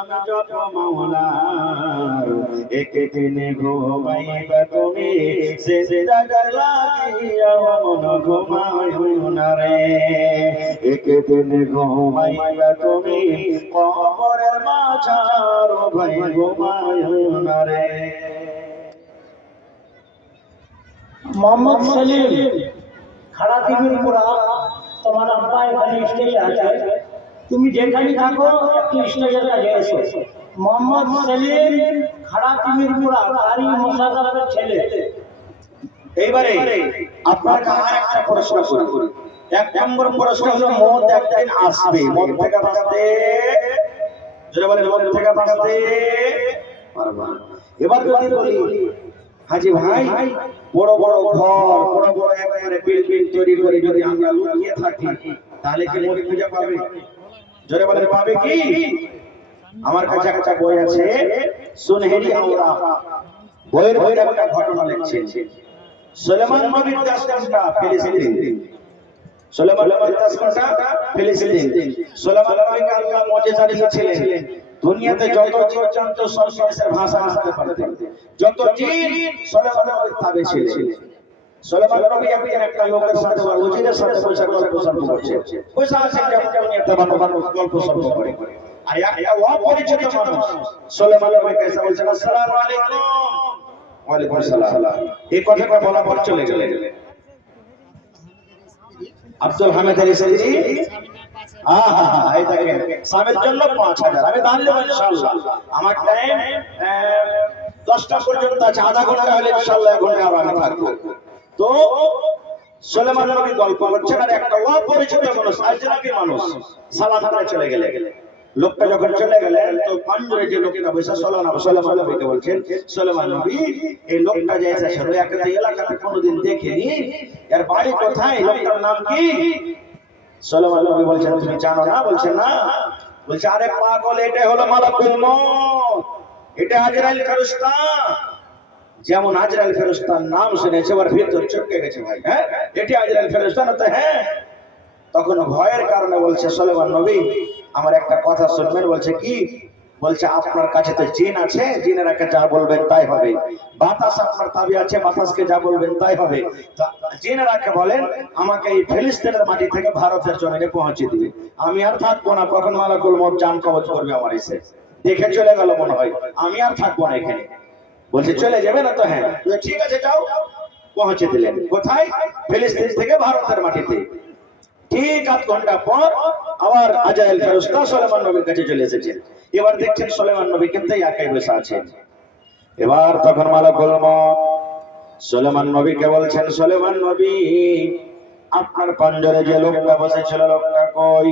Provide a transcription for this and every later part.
নাম জপ মাওলার একদিন ঘুমাইবা তুমি জিন্দাগার লাগিয়া মন ঘুমায়ো না রে একদিন ঘুমাইবা তুমি কবরের মাঝার ভাই ঘুমায়ো না রে মোহাম্মদ সেলিম খাড়া টিভির পুরা তোমার আব্বা এখানে স্টেজে আছে তুমি যেখানে থাকো একটু স্টেজের কাছে এসো মোহাম্মদ সেলিম খাড়া টিভির পুরা কারি মোশাররফের ছেলে এইবারে আপনার আর একটা প্রশ্ন করি এক নম্বর প্রশ্ন হলো মত একদিন আসবে মত থেকে বাঁচতে যারা বলে মত থেকে বাঁচতে পারবা এবার যদি বলি হাজি ভাই বড় বড় ঘর বড় বড় একেবারে বিল্ডিং তৈরি করে যদি আমরা লুকিয়ে থাকি তাহলে কি মত খুঁজে পাবে যারা বলে পাবে কি আমার কাছে একটা বই আছে সুনহেরি আওরা বইয়ের মধ্যে একটা ঘটনা লিখছেন সুলেমান নবীর দাসকানটা ফিলিস্তিন সুলেমান নবীর দাসকানটা ফিলিস্তিন সুলেমান নবীকে আল্লাহ মুজিজা দিয়েছিলেন দুনিয়াতে যত জীবজন্তু সব দেশের ভাষা আসতে পারতেন যত জিন সুলেমান নবীর তাবে ছিলেন সুলেমান নবী একদিন একটা লোকের সাথে ওজিরের সাথে বসে গল্প সল্প করছে বসে আছে যেমন একটা মানুষ গল্প সল্প করে আর একটা অপরিচিত মানুষ সুলেমান নবীকে এসে বলছে আসসালামু আলাইকুম ওয়ালাইকুম আসসালাম এই কথাটা বলা পর চলে গেলেন আব্দুল হামিদ রিসালি এই দেখেন সামের জন্য 5000 আমি দান দেব ইনশাআল্লাহ আমার টাইম 10টা পর্যন্ত আছে আধা ঘন্টা হলে ইনশাআল্লাহ 1 ঘন্টা আমি থাকব তো সুলেমান নবী গল্প করছেন আর একটা অপরিচিত মানুষ আজরাবি মানুষ সালাম করে চলে গেলেন লোকটা যখন চলে গেলেন তো পাঞ্জরে যে লোকটা বসে সুলেমান নবীকে বলছেন সুলেমান নবী এই লোকটা যে এসেছে একটা এলাকাতে কোনোদিন দেখিনি এর বাড়ি কোথায় লোকটার নাম কি সুলেমান নবী বলছেন তুমি জানো না বলছেন না বলছে আরে পাগল এটা হলো মালাকুল মউত এটা আজরাইল ফেরেশতা যেমন আজরাইল ফেরেশতার নাম শুনেছে ওর ভিতর চমকে গেছে ভাই হ্যাঁ এটা আজরাইল ফেরেশতা না তো হ্যাঁ তখন ভয়ের কারণে বলছে সুলেমান নবী আমার একটা কথা শুনবেন বলছে কি বলছে আপনার কাছে তো জিন আছে জিনেরাকে যা বলবেন তাই হবে বাতাস আপনার তাবি আছে বাতাসকে যা বলবেন তাই হবে জিনেরাকে বলেন আমাকে এই ফিলিস্তিনের মাটি থেকে ভারতের জমিনে পৌঁছে দিবে আমি আর থাকবো না কখন মালাকুল মউত জান কবজ করবে আমার এসে দেখে চলে গেল মনে হয় আমি আর থাকবো না এখানে বলছে চলে যাবে না তো হ্যাঁ ঠিক আছে যাও পৌঁছে দিলেন কোথায় ফিলিস্তিন থেকে ভারতের মাটিতে ঠিক আধ ঘন্টা পর আবার আজরাইল ফেরেশতা সুলেমান নবীর কাছে চলে এসেছেন এবার দেখছেন সুলেমান নবী কিন্তু একাই বসে আছেন এবার তখন মালাকুল মউত সুলেমান নবীকে বলছেন সুলেমান নবী আপনার পাঞ্জরে যে লোকটা বসেছিল লোকটা কই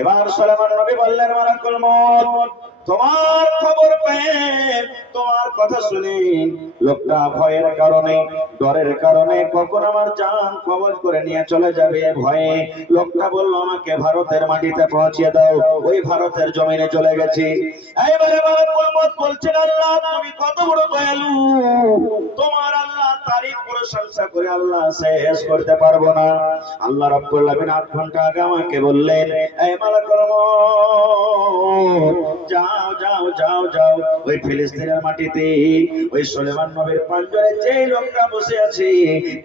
এবার সুলেমান নবী বললেন মালাকুল মউত তোমার খবর পেয়ে তোমার কথা শুনে লোকটা ভয়ের কারণে ডরের কারণে কখন আমার জান কবজ করে নিয়ে চলে যাবে ভয়ে লোকটা বলল আমাকে ভারতের মাটিতে পৌঁছে দাও ওই ভারতের জমিনে চলে গেছি এইবারে মালাকুল মউত বলছেন আল্লাহ তুমি কত বড় দয়ালু তোমার আল্লাহ তারিফ প্রশংসা করে আল্লাহ শেষ করতে পারবো না আল্লাহ রাব্বুল আলামিন 8 ঘন্টা আগে আমাকে বললেন এই মালাকুল মউত যাও যাও যাও যাও ওই ফিলিস্তিনের মাটিতে ওই সুলেমান নবীর পাঞ্জরে যে লোকটা বসে আছে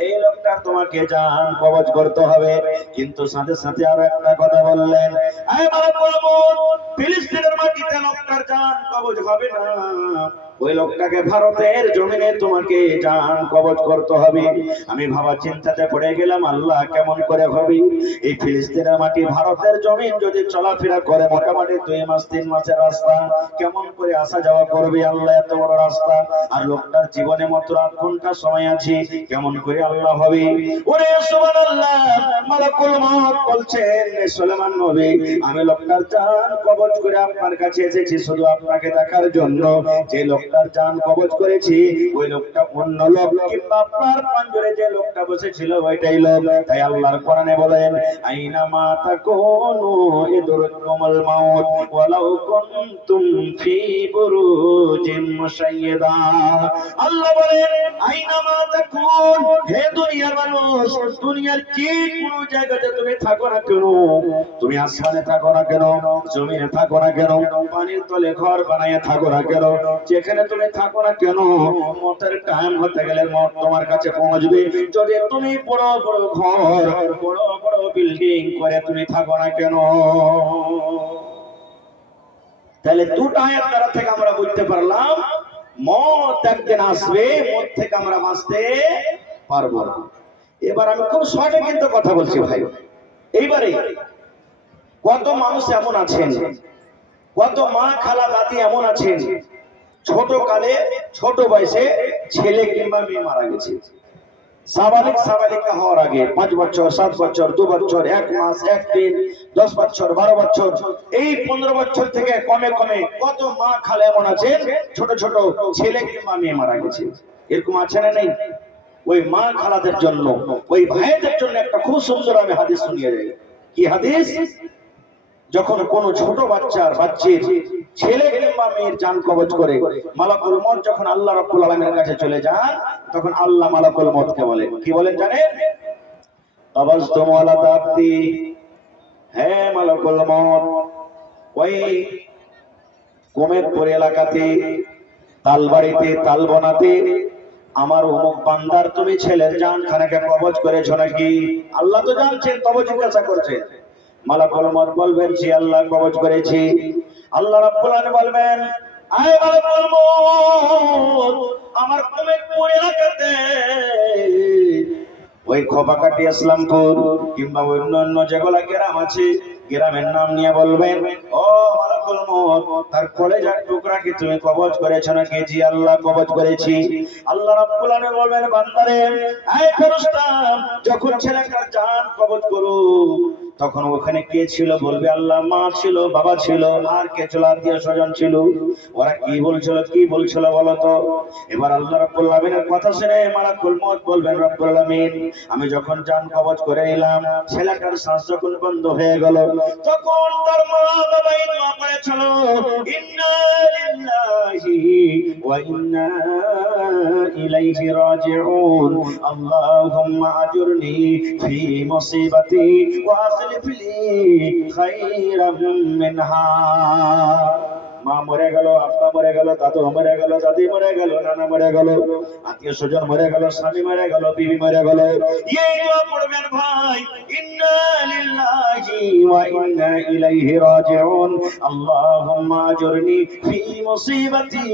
এই লোকটা তোমাকে জান কবজ করতে হবে কিন্তু সাথে সাথে আরো একটা কথা বললেন এই মালাকুল মউত ফিলিস্তিনের মাটিতে লোকটার জান কবজ হবে না ওই লোকটাকে ভারতের জমিনে তোমাকে জান কবজ করতে হবে আমি ভাবা চিন্তাতে পড়ে গেলাম আল্লাহ কেমন করে হবে এই ফিলিস্তিনের মাটি ভারতের জমিন যদি চলাফেরা করে মোটামুটি 2 মাস 3 মাসের রাস্তা কেমন করে আসা যাওয়া করবে আল্লাহ এত বড় রাস্তা আর লোকটার জীবনে মাত্র 8 ঘন্টা সময় আছে কেমন করে আল্লাহ হবে ওরে সুবহানাল্লাহ মালাকুল মউত বলছেন সুলেমান নবী আমি লোকটার জান কবজ করে আপনার কাছে এসেছি শুধু আপনাকে দেখার জন্য যে লোক লোকটার জান কবজ করেছি, ওই লোকটা অন্য লোক, কিংবা আপনার পাঞ্জরে যে লোকটা বসেছিল ওইটাই লোক। তাই আল্লাহর কোরআনে বলেন, আইনা মা তাকুনু ইদরুকুমুল মাউত ওয়ালাউ কুনতুম ফি বুরুজিন মুশাইয়্যিদা। আল্লাহ বলেন, আইনা মা তাকুন, হে দুনিয়ার মানুষ, দুনিয়ার যে কোনো জায়গাতে তুমি থাকো না কেন, তুমি আসমানে থাকো না কেন, জমিনে থাকো না কেন, পানির তলে ঘর বানাইয়া থাকো না কেন, যেখানে তুমি থাকো না কেন, মতের টাইম হতে গেলে মত তোমার কাছে পৌঁছবে। যদি তুমি বড় বড় ঘর, বড় বড় বিল্ডিং করে তুমি থাকো না কেন। তাহলে দুটো আয়াত দ্বারা থেকে আমরা বুঝতে পারলাম মত একদিন আসবে, মত থেকে আমরা বাঁচতে পারবো না। এবার আমি খুব শর্টে কিন্তু কথা বলছি ভাই। এইবারে কত মানুষ এমন আছেন, কত মা খালা দাদি এমন আছেন, ছোট কালে ছোট বয়সে ছেলে কিংবা মেয়ে মারা গেছে। সাবালিকা হওয়ার আগে 5 বছর, 7 বছর, 2 বছর, 1 মাস, 1 দিন, 10 বছর, 12 বছর, এই 15 বছর থেকে কমে কমে কত মা খালা এমন আছে ছোট ছোট ছেলে কিংবা মেয়ে মারা গেছে। এরকম আছে না নেই? ওই মা খালাদের জন্য, ওই ভাইদের জন্য একটা খুব সুন্দর আমি হাদিস শুনিয়ে যাই। কি হাদিস? যখন কোন ছোট বাচ্চির ছেলে কিংবা মেয়ের জান কবজ করে মালাকুল মউত যখন আল্লাহ রাব্বুল আলামিনের কাছে চলে যান, তখন আল্লাহ মালাকুল মউতকে বলেন, কি বলেন জানেন? আবাজতুম আলা তাবতি, হে মালাকুল মউত, ওই কোমেদপুর এলাকাতে তালবাড়িতে তালবনাতে আমার অমুক বান্দার তুমি ছেলের জান খানাকে কবজ করেছো নাকি? আল্লাহ তো জানছেন, তবে জিজ্ঞাসা করছেন। মালাকুল মউত বলবেন, জি আল্লাহ কবজ করেছি। আল্লাহ রাব্বুল আলামিন বলবেন, আয় মালাকুল মউত, আমার কোমেদপুর এলাকাতে ওই খোপাকাটি ইসলামপুর কিংবা অন্য যেগুলা গ্রাম আছে, গ্রামের নাম নিয়ে বলবেন, ও মালাকুল মউত, তার কলেজার টুকরাকে তুমি কবজ করেছো নাকি? জি আল্লাহ কবজ করেছি। আল্লাহ রাব্বুল আলামিন বলবেন, বান্দারে, আয় ফেরেশতা, যখন ছেলেটার জান কবজ করো তখন ওখানে কে ছিল? বলবে আল্লাহ, মা ছিল, বাবা ছিল, আর কে ছিল? আত্মীয় স্বজন ছিল। ওরা কি বলছিল বলো তো? এবার আল্লাহ রাব্বুল আলামিনের কথা শুনে মালাকুল মউত বলবেন, রব্বুল আলামিন, আমি যখন জান কবজ করে নিলাম, ছেলেটার শ্বাস যখন বন্ধ হয়ে গেল, তখন তার মা বাবা এই দোয়া করেছিল, ইন্না লিল্লাহি ওয়া ইন্না ইলাইহি রাজিউন, আল্লাহুম্মা আজুরনি ফি মুসিবাতি ওয়া আখলিফ লি খায়রাম মিনহা। মা মরে গেল, আব্বা মরে গেল, দাদু মরে গেল, দাদি মরে গেল, নানা মরে গেল, আত্মীয় স্বজন মরে গেল, স্বামী মরে গেল, বিবি মরে গেল, এই দোয়া পড়বেন ভাই, ইন্না লিল্লাহি ওয়া ইন্না ইলাইহি রাজিউন, আল্লাহুম্মা আজুরনি ফি মুসিবাতি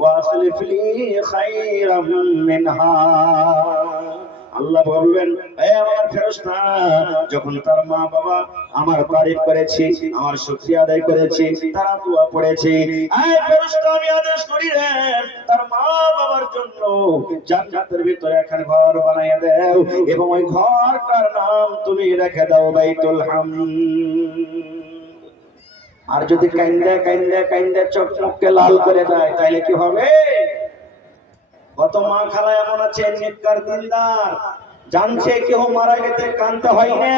ওয়া আখলিফ লি খায়রাম মিনহা। আল্লাহ বলবেন, হে আমার ফেরেশতা, যখন তার মা বাবা আমার তারিফ করেছে, আমার শুকরিয়া আদায় করেছে, তারা দোয়া পড়েছে, হে ফেরেশতা, আমি আদেশ করি রে, তার মা বাবার জন্য জান্নাতের ভিতরে এখন ঘর বানাইয়া দাও, এবং ওই ঘরটার নাম তুমি রেখে দাও বাইতুল হামদ। আর যদি কাইন্দা চোখ মুখকে লাল করে দেয়, তাহলে কি হবে? কত মা খালা এমন আছে নেককার দিনদার, জানছে কেউ মারা গেছে, কানতে হয় না,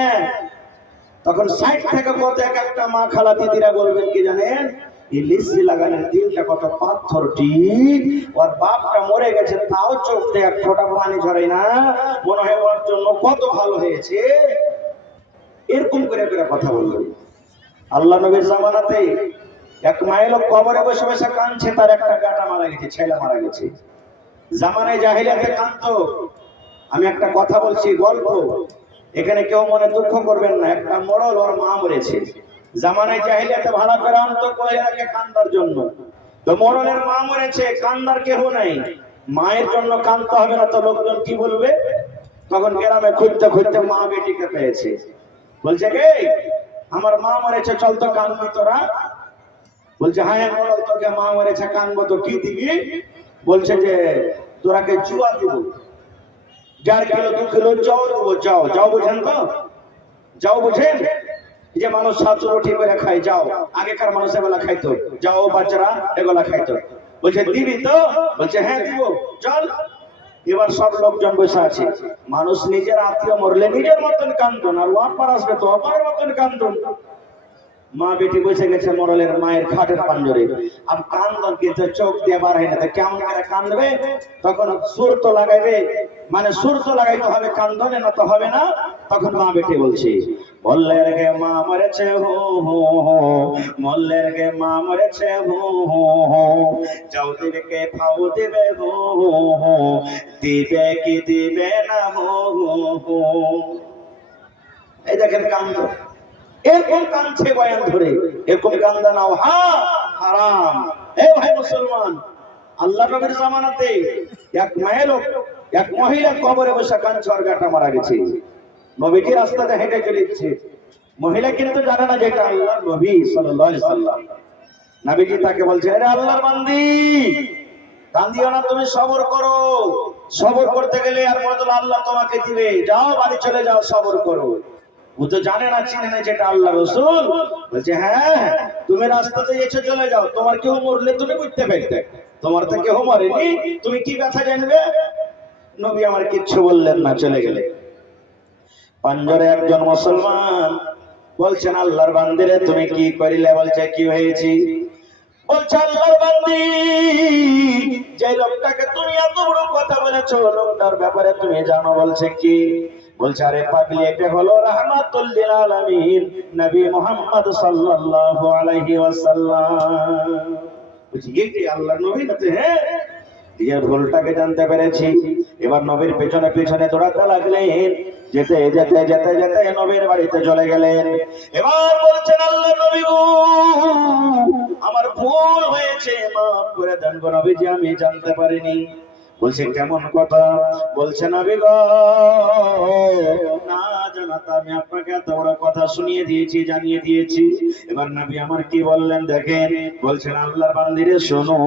তখন সাইড থেকে কত একটা মা খালা দিদিরা বলবেন কি জানেন, এই লিসি লাগানোর দিনটা কত পাথরটি, ওর বাপটা মরে গেছে তাও চোখ দিয়ে এক ফোঁটা পানি ঝরে না, মনে হয় ওর জন্য কত ভালো হয়েছে। এরকম করে কথা বলবেন। আল্লাহ নবীর জামানাতে এক মায়ের লোক কবরে বসে বসে কাঁদছে, তার একটা গাটা মারা গেছে, ছেলে মারা গেছে। জামানায় জাহিলিয়াতে কাঁদতো। আমি একটা কথা বলছি, গল্প, এখানে কেউ মনে দুঃখ করবেন না। একটা মোড়ল, ওর মা মরেছে, জামানায় জাহিলিয়াতে ভাড়া করে আনতো কয়লাকে কান্দার জন্য। তো মোড়লের মা মরেছে, কান্দার কেহ নাই, মায়ের জন্য কাঁদতে হবে না তো লোকজন কি বলবে? তখন গ্রামে খুঁজতে খুঁজতে মা বেটিকে পেয়েছে, বলছে কে, আমার মা মরেছে, চল তো কাঁদবি তোরা। বলছে, হ্যাঁ মোড়ল, তোকে মা মরেছে, কাঁদবো তো, কি দিবি? বলছে যে তোরাকে জুয়া দিব, 1.5 কিলো 2 কিলো চাও দেবো। যাও বুঝেন তো? যাও বুঝেন? এই যে মানুষ ছাত্র রুটি করে খায়, যাও আগেকার মানুষ এগুলা খাইতো, যাও বাচ্চারা এগুলা খাইতো, বলছে দিবি তো, বলছে হ্যাঁ দিব, চল। এবার সব লোকজন বসে আছে, মানুষ নিজের আত্মীয় মরলে নিজের মতন কান্দন, আর ওয়াপার আসবে তো অপারের মতন কান্দন। মা বেটি বসে গেছে মরলের মায়ের খাটের পাঞ্জরে, আর কান্দন কিন্তু চোখ দিয়ে বার হয় না, তো কেমন করে কান্দবে? তখন সুর তো লাগাইবে, মানে সুর তো লাগাইতে হবে, কান্দনে না তো হবে না। তখন মা বেটি বলছে, মল্লের গে মা মরেছে হো হো হো, মল্লের গে মা মরেছে হো হো হো, যাও দিবে কে খাও দিবে হো হো হো, দিবে কি দিবে না হো হো হো। এই দেখেন কান্দ, এরকম কাঁদছে বয়ান ধরে, এরকম কান্দা নাও হারাম। এ ভাই মুসলমান, আল্লাহ নবীর জামানাতে এক মহিলা কবরে বসে কাঁদছে, আর গাটা মারা গেছে। নবীজি রাস্তাতে হেঁটে চলেছে, মহিলা কিন্তু জানে না যেটা আল্লাহর নবী সাল্লাল্লাহু আলাইহি সাল্লাম। নবীজি তাকে বলছে, আরে আল্লাহর বান্দি, কান্দিও না, তুমি সবর করো। সবর করতে গেলে আর বদল আল্লাহ তোমাকে দিবে, যাও বাড়ি চলে যাও, সবর করো। ও তো জানে না, চিনে না যেটা আল্লাহ রাসূল। বলছে হ্যাঁ, তুমি রাস্তাতে এসে চলে যাও, তোমার কেউ মরলে তুমি বুঝতে পারতে, তোমার তো কেউ মরেনি, তুমি কি ব্যথা জানবে? নবী আমার কিচ্ছু বললেন না, চলে গেলে। পাঞ্জরে একজন মুসলমান বলছেন, আল্লাহর বান্দিরে তুমি কি করিলে? বলছে কি হয়েছে? বলছে আল্লাহর বান্দি, যে লোকটাকে তুমি এত বড় কথা বলেছো, লোকটার ব্যাপারে তুমি জানো? বলছে কি? বলছে আরে পাগলি, এটা হলো রাহমাতুল লিল আলামিন নবী মুহাম্মদ সাল্লাল্লাহু আলাইহি ওয়াসাল্লাম। বলছি কি আল্লাহর নবী? বলছে হ্যাঁ। নিজের ভুলটাকে জানতে পেরেছি, এবার নবীর পেছনে পেছনে দৌড়াতে লাগলেন। যেতে যেতে যেতে যেতে নবীর বাড়িতে চলে গেলেন। এবার বলছেন, আল্লাহ নবী গো, আমার ভুল হয়েছে, মাফ করে দেন গো নবীজি, আমি জানতে পারিনি। বলছে কেমন কথা? বলছে নবী গো, না জানাতে আমি আপনাকে এত বড় কথা শুনিয়ে দিয়েছি, জানিয়ে দিয়েছি। এবার নবী আমার কি বললেন দেখেন, বলছেন আল্লাহর বান্দিরে শোনো,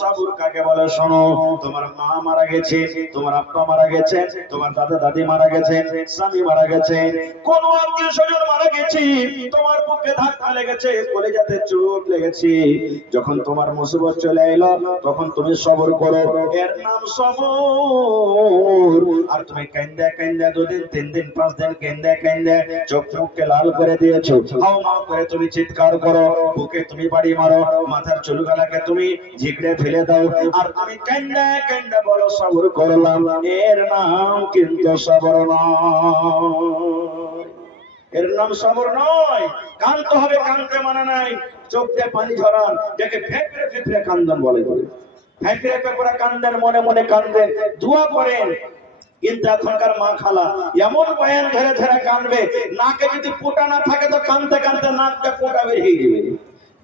সবর কাকে বলে শোনো। তোমার মা মারা গেছে, তোমার আব্বা মারা গেছে, তোমার দাদা দাদি মারা গেছে, স্বামী মারা গেছে, কোন আত্মীয় স্বজন মারা গেছে, তোমার বুকে ধাক্কা লেগেছে, কলিজাতে চোট লেগেছে, যখন তোমার মুসিবত চলে এলো, তখন তুমি সবর করো, এর নাম সবর। আর তুমি কান্দে কান্দে 2 দিন 3 দিন 5 দিন কান্দে কান্দে চোখ মুখকে লাল করে দিয়েছো, হাও মাও করে তুমি চিৎকার করো, বুকে তুমি বাড়ি মারো, মাথার চুলগুলোকে তুমি ঝিকড়ে ফেলে দাও, আর তুমি কান্দে কান্দে বলো সবর করলাম, এর নাম কিন্তু সবর নয়। এর নাম সবর নয়। কাঁদতে হবে, কাঁদতে মানা নাই। চোখ দিয়ে পানি ঝরান, যাকে ফেঁকড়ে ফেঁকড়ে কান্দন বলে, ফেঁকড়ে ফেঁকড়ে কান্দেন, মনে মনে কান্দেন, দোয়া করেন। কিন্তু এখনকার মা খালা এমন বয়ান ধরে ধরে কাঁদবে, নাকে যদি পোটা না থাকে তো কাঁদতে কাঁদতে নাকটা পোটা বেরিয়ে যাবে,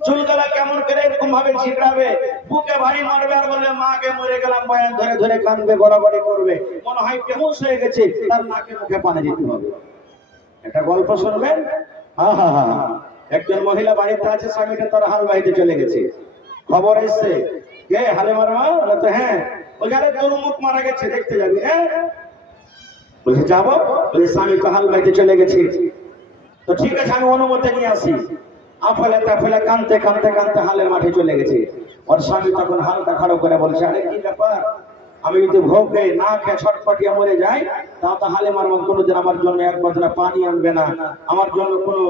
চুলগুলা কেমন করে এরকম ভাবে ঝিকড়াবে, বুকে ভারী মারবে, আর বলে মাকে মরে গেলাম, বয়ান ধরে ধরে কাঁদবে, গড়াগড়ি করবে, মনে হয় বেহুশ হয়ে গেছে, তার নাকে মুখে পানি দিতে হবে। একটা গল্প শুনবেন। একজন মহিলা বাড়িতে আছে, স্বামীটা তার হাল বাড়িতে চলে গেছে, খবর এসছে, কে হালিমার মা? বলে হ্যাঁ। বলছে আরে তোর মুখ মারা গেছে, দেখতে যাবি? হ্যাঁ। বলছে যাবো। বলে স্বামী তো হাল বাড়িতে চলে গেছে, তো ঠিক আছে আমি অনুমতি নিয়ে আসি। আফলে তাফলে কানতে কানতে কানতে হালের মাঠে চলে গেছে। ওর স্বামী তখন হালটা খাড়ো করে বলছে, আরে কি ব্যাপার, আমি যদি ভোগ খেয়ে না খেয়ে ছটফটিয়ে মরে যাই, তা তো হালিমার মা কোনোদিন আমার জন্য এক বছর পানি আনবে না, আমার জন্য কোনো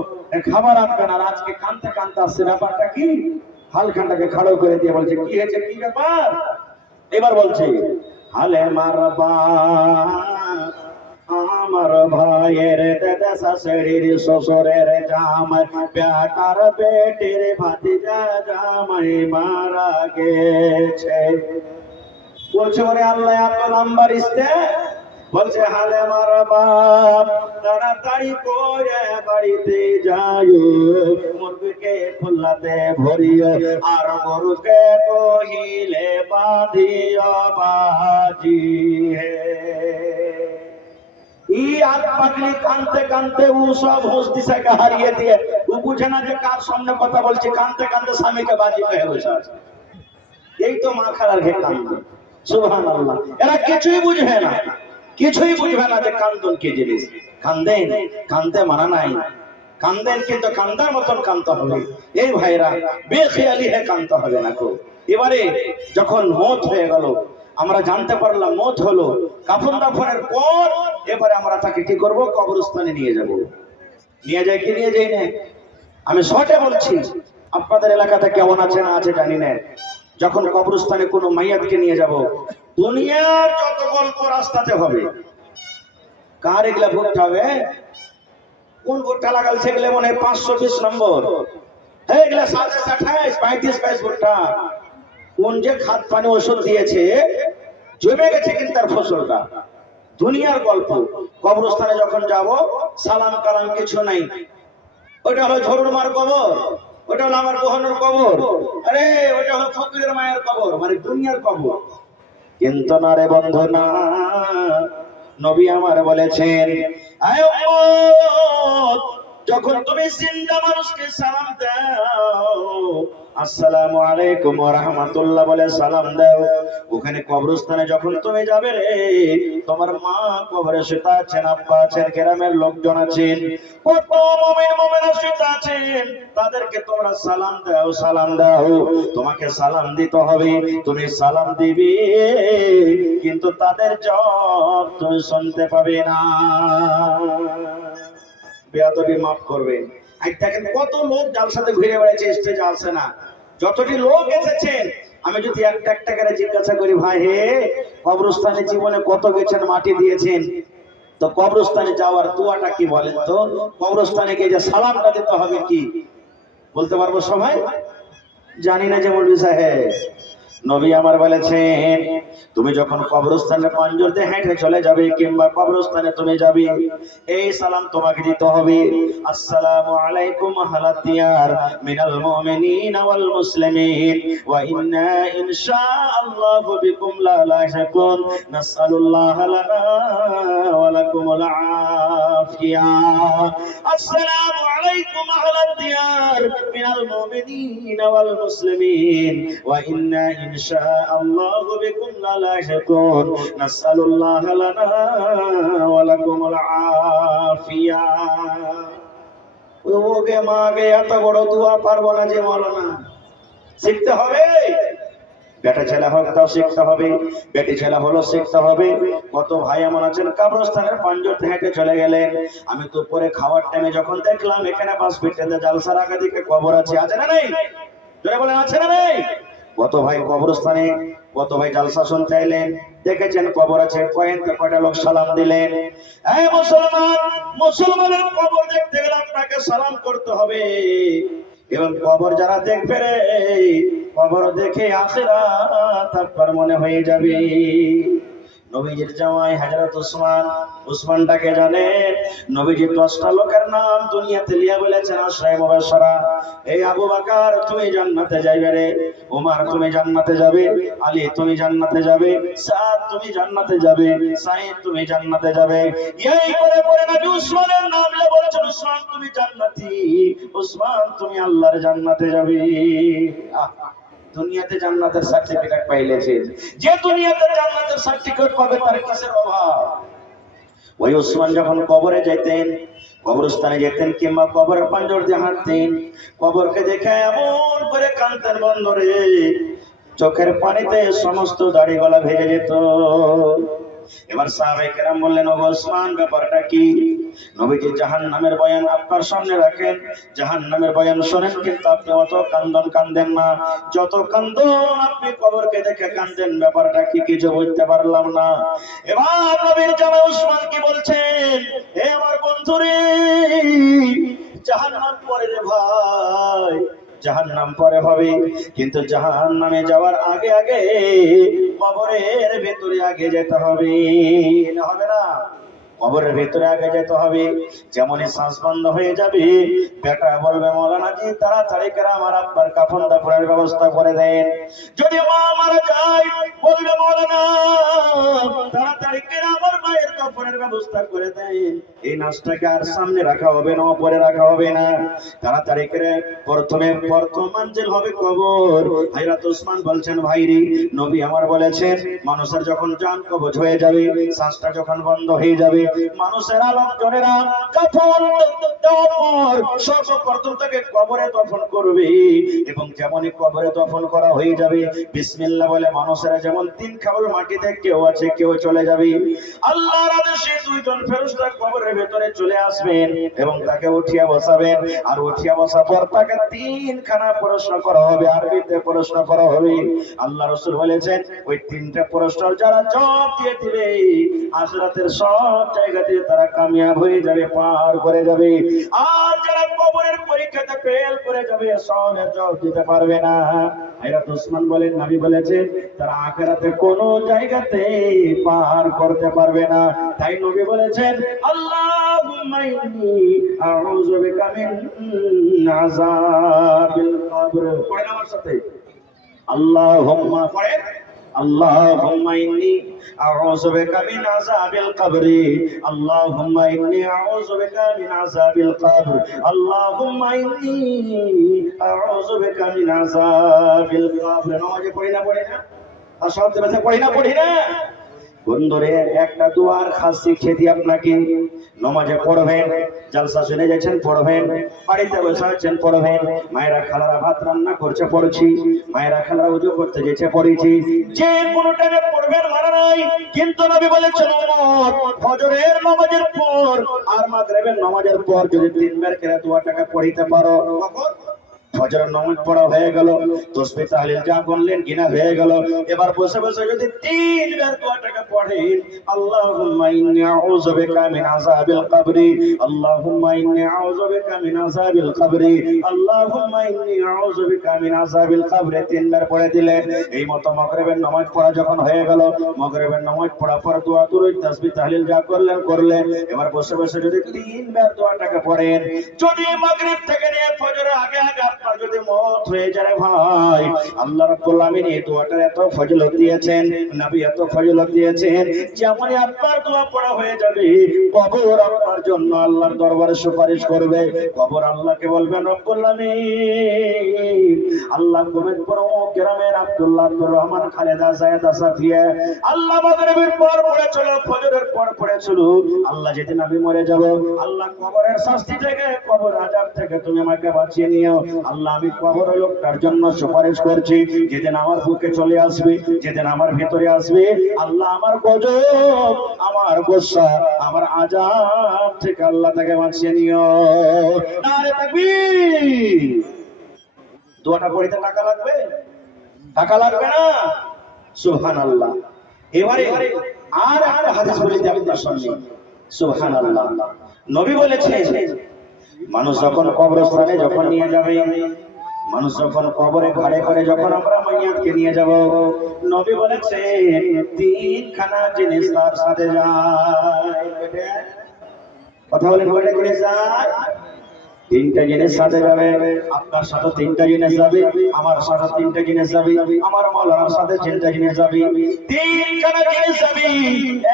খাবার আনবে না, আর আজকে কানতে কানতে আসছে, ব্যাপারটা কি? হালখানটাকে খাড়ো করে দিয়ে বলছে, কি হয়েছে, কি ব্যাপার? এবার বলছে, হালিমার মা আমার ভাইয়ের দাদা শাশুড়ির শ্বশুরের জামাই বেটার বেটির ভাতিজা জামাই মারা গেছে। বলছে ওরে আল্লাহ এত নাম্বার ইসতে। বলছে হালিমার বাপ তাড়াতাড়ি করে বাড়িতে যাই, মুরগিকে খুল্লাতে ভরিও, আর গরুকে কহিলে বাঁধিও বাজি হে। কানতে কানতে ও সব হুঁশ দিশাকে হারিয়ে দিয়ে, ও বুঝে না যে কার সামনে কথা বলছে, কানতে কানতে স্বামীকে বাজি হয়ে বসে আছে। এই তো মা খালার ঘে কান্দন। সুবহানাল্লাহ। এরা কিছুই বুঝবে না, কিছুই বুঝবে না যে কান্দন কি জিনিস। কান্দেন, কান্দতে মানা নাই। কান্দেন কিন্তু কান্দার মতন কান্দতে হবে। এই ভাইরা বেখেয়ালি হয়ে কান্দতে হবে না গো। এবারে যখন মত হয়ে গেল, আমরা জানতে পারলাম মত হলো, কাফন দাফনের পর এবারে আমরা তাকে কি করব? কবরস্থানে নিয়ে যাব। নিয়ে যাই কি নিয়ে যাই না? আমি শর্টে বলছি, আপনাদের এলাকাতে কেমন আছে না আছে জানি না। যখন কবরস্থানে কোনো মাইয়াতকে নিয়ে যাব, দুনিয়ার যত গল্প রাস্তাতে হবে, কার এগুলা ভুট্টা হবে? কোন ভুট্টা লাগাল সেগুলো মনে হয় 520 নম্বর, হ্যাঁ এগুলা 27, 28, 35 ভুট্টা। কোন যে খাদ পানি ওষুধ দিয়েছে, জমে গেছে কিন্তু তার ফসলটা। দুনিয়ার গল্প। কবরস্থানে যখন যাব, সালাম কালাম কিছু নাই। ওটা হলো ঝরুর মার কবর, ওটা হলো আমার বহনের কবর, আরে ওটা হলো ফকিরের মায়ের কবর, মানে দুনিয়ার কবর। কিন্তু না রে বন্ধু না, নবী আমার বলেছেন, আয় উম্মত, যখন তুমি জিন্দা মানুষকে সালাম দাও, আসসালামু আলাইকুম ওয়া রাহমাতুল্লাহ বলে সালাম দাও, ওখানে কবরস্থানে যখন তুমি যাবে রে, তোমার মা কবরে শুয়ে আছেন, আব্বা আছেন, গ্রামের লোকজন আছেন, কত মুমিন মুমিনা শুয়ে আছেন, তাদেরকে তোমরা সালাম দাও, সালাম দাও। তোমাকে সালাম দিতে হবে, তুমি সালাম দিবে, কিন্তু তাদের জবাব তুমি শুনতে পাবে না। বেয়াদবি মাফ করবেন। আজ দেখেন কত লোক জালসাতে ঘুরে বেড়াচ্ছে, স্টেজে আসে না। যতটি লোক এসেছেন, আমি যদি একটা একটা করে জিজ্ঞাসা করি, ভাই হে কবরস্থানে জীবনে কত গেছেন, মাটি দিয়েছেন, তো কবরস্থানে যাওয়ার দোয়াটা কি বলেন তো? কবরস্থানে গিয়ে যে সালামটা দিতে হবে কি বলতে পারবো সবাই? জানি না যে মৌলভী সাহেব। নবী আমার বলেছেন, তুমি যখন কবরস্থানের পাঞ্জর দিয়ে হেঁটে চলে যাবে কিংবা কবরস্থানে তুমি যাবে, এই সালাম তোমাকে দিতে হবে, আসসালামু আলাইকুম আহলাদ দিয়ার মিনাল মুমিনিনা ওয়াল মুসলিমিন ওয়া ইন্না ইনশাআল্লাহু বিকুম লা লাহিকুন নাসআলুল্লাহ লানা ওয়া লাকুমুল আফিয়া। আসসালামু আলাইকুম আহলাদ দিয়ার মিনাল মুমিনিনা ওয়াল মুসলিমিন ওয়া ইন্না ইনশাআল্লাহু বিকুম লাহিকুন নাসআলুল্লাহ লানা ওয়া লাকুমুল আফিয়া। ওকে মাগে এত বড় দোয়া পারবো না যে মাওলানা, শিখতে হবে। বেটা ছেলে হোক তাও শিখতে হবে, বেটি ছেলে হলো শিখতে হবে। কত ভাই এমন আছেন কবরস্থানের পাঞ্জর হেঁটে চলে গেলেন, আমি তো পরে খাওয়ার টাইমে যখন দেখলাম এখানে 5 ফিটে জালসার আগে দিকে কবর আছে না নেই? জোরে বলেন আছে না নেই? কত ভাই কবরস্থানে, কত ভাই জালসা শুনতে এলেন, দেখেছেন কবর আছে, কয়টা লোক সালাম দিলেন। এই মুসলমান, মুসলমানের কবর দেখতে গেলে আপনাকে সালাম করতে হবে। এবং কবর যারা দেখবে রে, কবর দেখে আখিরাত আপনার মনে হয়ে যাবে। নবীজির জামাই হযরত উসমানটাকে জানেন, নবীজি 10টা লোকের নাম দুনিয়াতে লিয়া বলেছেন আশরায়ে মুবাশশারা। এই আবু বকর তুমি জান্নাতে যাইবে রে, ওমর তুমি জান্নাতে যাবে, আলী তুমি জান্নাতে যাবে, সাদ তুমি জান্নাতে যাবে, সাঈদ তুমি জান্নাতে যাবে। এই করে করে নবী উসমানের নাম নিয়ে বলেছেন, উসমান তুমি জান্নাতি, উসমান তুমি আল্লাহর জান্নাতে যাবে। দুনিয়াতে জান্নাতের সার্টিফিকেট পাইলেছে, যে দুনিয়াতে জান্নাতের সার্টিফিকেট পাবে তার কিসের অভাব? ওই উসমান যখন কবরে যেতেন, কবরস্থানে যেতেন কিংবা কবরের পাঞ্জর দিয়ে হাঁটতেন, কবরকে দেখে এমন করে কাঁদতেন বন্ধরে, চোখের পানিতে সমস্ত দাড়ি গলা ভেজে যেত। এবার সাহাবায়ে কেরাম বললেন, ও উসমান ব্যাপারটা কি? নবীজি জাহান্নামের বয়ান আপনার সামনে রাখেন, জাহান্নামের বয়ান শোনেন, কিন্তু আপনি অত কান্দেন না যত কান্দন আপনি কবরকে দেখে কান্দেন। ব্যাপারটা কি কিছু বুঝতে পারলাম না। এবার নবীর জামাই উসমান কি বলছেন, হে আমার বন্ধুরে, জাহান্নাম পরে রে ভাই, জাহান্নাম পরে হবে, কিন্তু জাহান্নামে যাওয়ার আগে আগে কবরের ভেতরে আগে যেতে হবে, না হবে না? কবরের ভেতরে আগে যেতে হবে। যেমনই শ্বাস বন্ধ হয়ে যাবে, বেটা বলবে, মাওলানা জি তাড়াতাড়ি করে আমার আব্বার কাফন দাফনের ব্যবস্থা করে দেন। যদি মা মারা যায়, বলবে মাওলানা তাড়াতাড়ি করে আমার মায়ের কাফনের ব্যবস্থা করে দেন। এই নাচটাকে আর সামনে রাখা হবে না, পরে রাখা হবে না, তাড়াতাড়ি করে প্রথম মঞ্জিল হবে কবর। হযরত উসমান বলছেন, ভাইরি নবী আমার বলেছেন, মানুষের যখন জান কবজ হয়ে যাবে, শ্বাসটা যখন বন্ধ হয়ে যাবে, মানুষেরা লোকজনেরা কাফন দেওয়ার পর সর্বপ্রথম তাকে কবরে দফন করবে এবং যেমনই কবরে দফন করা হয়ে যাবে বিসমিল্লাহ বলে মানুষেরা যেমন তিন খাবল মাটিতে কেউ আছে কেউ চলে যাবে আল্লাহর আদেশে দুইজন ফেরেশতা কবরের ভেতরে চলে আসবেন এবং তাকে উঠিয়ে বসাবেন আর উঠিয়ে বসার পর তাকে তিনখানা প্রশ্ন করা হবে আরবিতে প্রশ্ন করা হবে আল্লাহ রাসূল বলেছেন ওই তিনটা প্রশ্ন যারা জবাব দিয়ে দিবে আখিরাতের সব জায়গাতে তারা কামিয়াব হয়ে যাবে পার করে যাবে আর যারা কবরের পরীক্ষাতে ফেল করে যাবে সবের জবাব দিতে পারবে না হযরত ওসমান বলেন নবী বলেছেন তারা আখিরাতে কোনো জায়গাতে পার করতে পারবে না তাই নবী বলেছেন আল্লাহুম্মা ইন্নী আউযু বিকা মিন আযাবিল কবর পড়েন আমার সাথে আল্লাহুম্মা পড়েন আল্লাহুম্মা ইন্নী আউযু বিকা মিন আযাবিল কবর আল্লাহুম্মা ইন্নী আউযু বিকা মিন আযাবিল কবর আল্লাহুম্মা ইন্নী আউযু বিকা মিন আযাবিল কবর নামাজে পড়ি না আর সব দেশে পড়ি না বন্ধুরে একটা দুয়ার খাস শিখিয়ে দিই আপনাকে নামাজে পড়বেন জলসা শুনে যাচ্ছেন পড়বেন বাড়িতে বসে আছেন পড়বেন মায়েরা খালারা ভাত রান্না করছে পড়ছি মায়েরা খালারা ওযু করতে যেছে পড়েছি যে কোনো টাইমে পড়বেন মানা নাই কিন্তু নবী বলেছেন উম্মত ফজরের নামাজের পর আর মাগরিবের নামাজের পর যদি তিনবার করে দোয়াটাকে পড়িতে পারো তখন ফজরের নামাজ পড়া হয়ে গেল তাসবিহ তাহলিল যা বললেন কিনা হয়ে গেল এবার বসে বসে যদি তিনবার দোয়াটাকে পড়েন আল্লাহুম্মা ইন্নী আউযু বিকা মিন আযাবিল কবরি আল্লাহুম্মা ইন্নী আউযু বিকা মিন আযাবিল কবরি আল্লাহুম্মা ইন্নী আউযু বিকা মিন আযাবিল কবরি তিনবার পড়ে দিলে এই মত মাগরিবের নামাজ পড়া যখন হয়ে গেল মাগরিবের নামাজ পড়ার পর দোয়া দুরূদ তাসবিহ তাহলিল যা করলেন এবার বসে বসে যদি তিনবার দোয়াটাকে পড়েন যদি মাগরিব থেকে নিয়ে ফজরের আগে আপনার যদি মওত হয়ে যায় ভাই আল্লাহ রাব্বুল আমিন এই দোয়াটার এত ফজিলত দিয়েছেন নবী এত ফজিলত দিয়েছেন যেমনই আপনার দোয়া পড়া হয়ে যাবে কবর আপনার জন্য আল্লাহর দরবারে সুপারিশ করবে কবর আল্লাহকে বলবেন রব্বুল আমিন আল্লাহ গোবিন্দপুর গ্রামের আব্দুল্লাহ আব্দুর রহমান খালেদা জায়েদা সাফিয়া আল্লাহ মাগরিবের পর পড়েছিল ফজরের পর পড়েছিল আল্লাহ যেদিন আমি মরে যাব আল্লাহ কবরের শাস্তি থেকে কবর আযাব থেকে তুমি আমাকে বাঁচিয়ে নিও আল্লাহ আমি কবরের লোকটার জন্য সুপারিশ করছি যেদিন আমার বুকে চলে আসবে যেদিন আমার ভিতরে আসবে আল্লাহ আমার গজব আমার গোসা আমার আযাব থেকে আল্লাহ তাকে বাঁচিয়ে নিও নারে তাকবীর দোয়াটা পড়িতে টাকা লাগবে না সুবহানাল্লাহ এবারে আর একটা হাদিস বলি যে আপনার সামনে সুবহানাল্লাহ নবী বলেছেন মানুষ যখন কবরস্থানে যখন নিয়ে যাবে মানুষ যখন কবরে ঘরে ঘরে যখন আমরা মাইয়াতকে নিয়ে যাব নবী বলেছেন তিনখানা জিনিস তার সাথে যায় কথা বলেন কয়টা জিনিস যায় তিনটা জিনিস সাথে যাবে আপনার সাথে তিনটা জিনিস যাবে আমার সাথে তিনটা জিনিস যাবে আমার মাওলানার সাথে তিনটা জিনিস যাবে তিনখানা জিনিস যাবে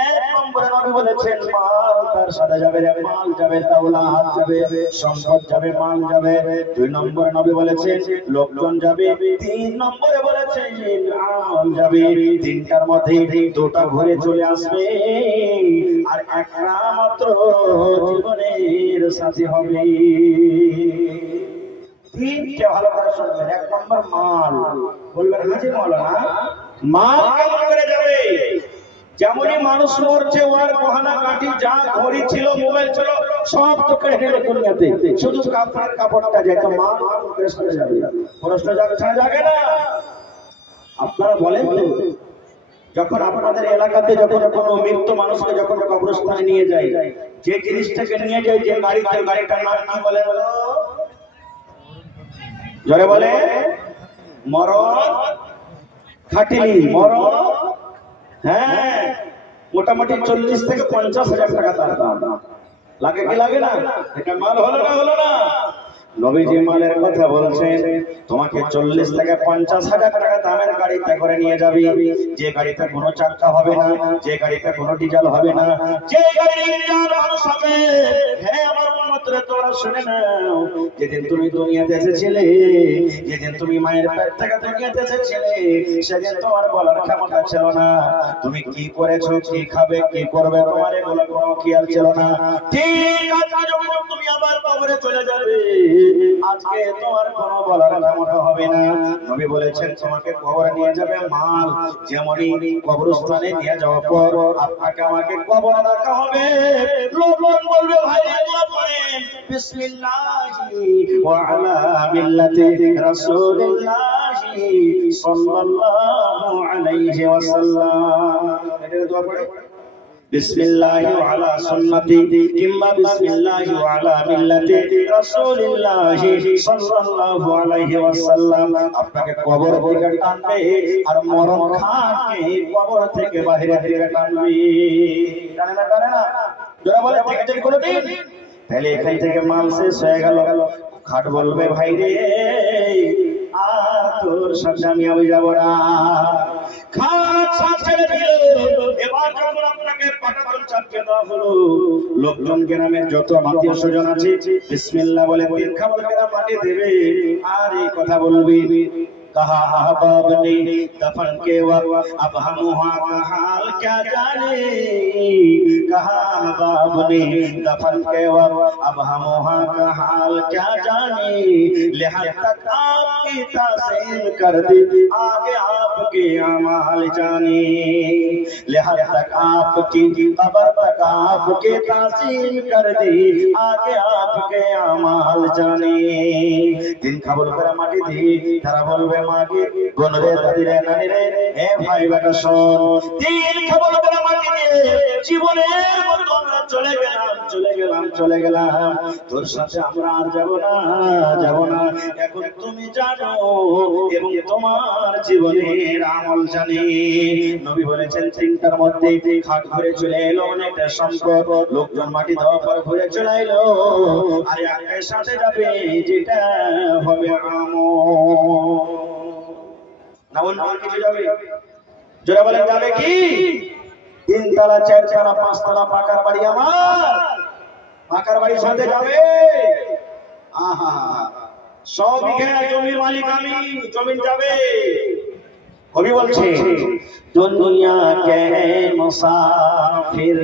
এক নম্বরে নবী বলেছেন মাল তার সাথে যাবে মাল যাবে দাওলাত যাবে সম্পদ যাবে মাল যাবে দুই নম্বরে নবী বলেছেন লোকজন যাবে তিন নম্বরে বলেছেন আমল যাবে তিনটার মধ্যে দুটো ঘুরে চলে আসবে আর একটা মাত্র জীবনের সাথী হবে তিনটা ভালো করে শুনবেন এক নম্বর মাল বলবেন হাজি মাওলানা মাল কেমন করে যাবে যেমনই মানুষ মরছে ওর গহনা কাটি যা ঘড়ি ছিল মোবাইল ছিল সব তো কেটে গেল দুনিয়াতে শুধু কাপড়টা যায় তো মাল করে সাথে যাবে প্রশ্ন জাগে না আপনারা বলেন তো যখন আপনাদের এলাকাতে যখন কোনো মৃত মানুষকে যখন কবরস্থানে নিয়ে যায় যে জিনিসটাকে নিয়ে যায় যে গাড়িটার নাম কি বলে জোরে বলে মরণ খাটিলি মরণ হ্যাঁ মোটামুটি 40 থেকে 50 হাজার টাকা তার দাম লাগে কি লাগে না এটা মাল হলো না নবীজি মালের কথা বলছেন, তোমাকে 40 থেকে 50,000 টাকা দামের গাড়িতে করে নিয়ে যাবি, যে গাড়িতে কোনো চাকা হবে না, যে গাড়িতে কোনো ডিজেল হবে না, যে গাড়ির ইঞ্জিন মানুষ হবে। হ্যাঁ আমার উম্মতরা তোমরা শুনে নাও, যেদিন তুমি দুনিয়াতে এসেছিলে, যেদিন তুমি মায়ের পেট থেকে দুনিয়াতে এসেছিলে, সেদিন তোমার বলার ক্ষমতা ছিল না। তুমি কি করেছো, কি খাবে, কি করবে, তোমার এগুলো কোনো খেয়াল ছিল না। ঠিক আছে, যখন তুমি আবার কবরে চলে যাবে, আজকে তোমার কোনো বলার ক্ষমতা হবে না। নবী বলেছেন তোমাকে কবরে নিয়ে যাবে মাল, যেমনই কবরস্থানে নিয়ে যাওয়ার পর আপনাকে আমাকে কবরে রাখা হবে। লোকজন বলবে ভাই আল্লাহ পড়েন বিসমিল্লাহি ওয়া আলা মিল্লাতি রাসূলিল্লাহি সাল্লাল্লাহু আলাইহি ওয়াসাল্লাম। এটা দোয়া পড়ে বিসমিল্লাহি ওয়া আলা সুন্নতি কিংবা বিসমিল্লাহি ওয়া আলা মিল্লাতি রাসূলিল্লাহি সাল্লাল্লাহু আলাইহি ওয়াসাল্লাম। আপনাকে কবর থেকে টানবে আর মরণ খাটকে কবর থেকে বাইরে থেকে টানবে। টানে না টানে না? যারা বলে দেখেছেন কোনদিন? তাহলে এখান থেকে মাল শেষ হয়ে গেল, খাট বলবে ভাই রে আর তোর সাথে আমি যাবো না। খাট সাথে ছেড়ে দিল। এবার যখন আপনাকে পাটাতন চাপকে দেওয়া হলো, লোকজন গ্রামের যত আত্মীয় স্বজন আছে বিসমিল্লাহ বলে তিন খাবার গ্রাম মাটি দেবে আর এই কথা বলবি, कहा अहबाब ने दफन के वक्त अब हम वहाँ का हाल क्या जाने, कहा अहबाब ने दफन के वक्त अब हम वहाँ का हाल क्या जाने, लिहाज तक आपकी तासीम कर दी आगे आपके अमाल जाने, लिहाज तक आपकी कब्र तक आपके तासीम कर दी आगे आपके अमाल जाने। दिन खबर कर माटी दी तारा बोलबे মাকে গনরে দাদিরে নানিরে এ ভাই বেটা শোন, দিন খবর করে মাটি দিয়ে জীবনের মতো আমরা চলে গেলাম তোর সাথে আমরা আর যাব না। এখন তুমি জানো এবং তোমার জীবনের আমল জানি। নবী বলেছেন তিনটার মধ্যে খাট ঘুরে চলে এলো, অনেকটা সম্পদ, লোকজন মাটি দেওয়ার পর ঘুরে চলে এলো, আর একটার সাথে যাবে যেটা হবে আমল। না অন্য কিছু যাবে? যারা বলেন যাবে কি? 3 তলা 4 তলা 5 তলা পাকার বাড়ি আমার, পাকার বাড়ির সাথে যাবে। আহা 100 বিঘা জমির মালিক আমি, জমিন যাবে। কবি বলছে দুনিয়া কে মুসাফির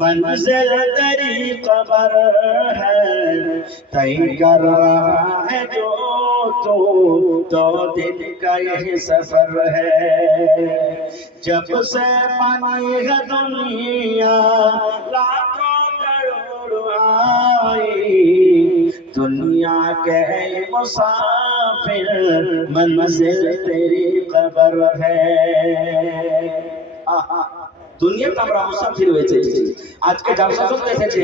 मंजिल तेरी कब्र है, तय कर रहा है जो तू 2 दिन का यही सफर है, जब से बनी है दुनिया लाखों करोड़ आई, दुनिया के मुसाफिर मंजिल तेरी कब्र है। দুনিয়াতে আমরা মুসাফির হয়েছে। আজকে জালসা চলতে এসেছে,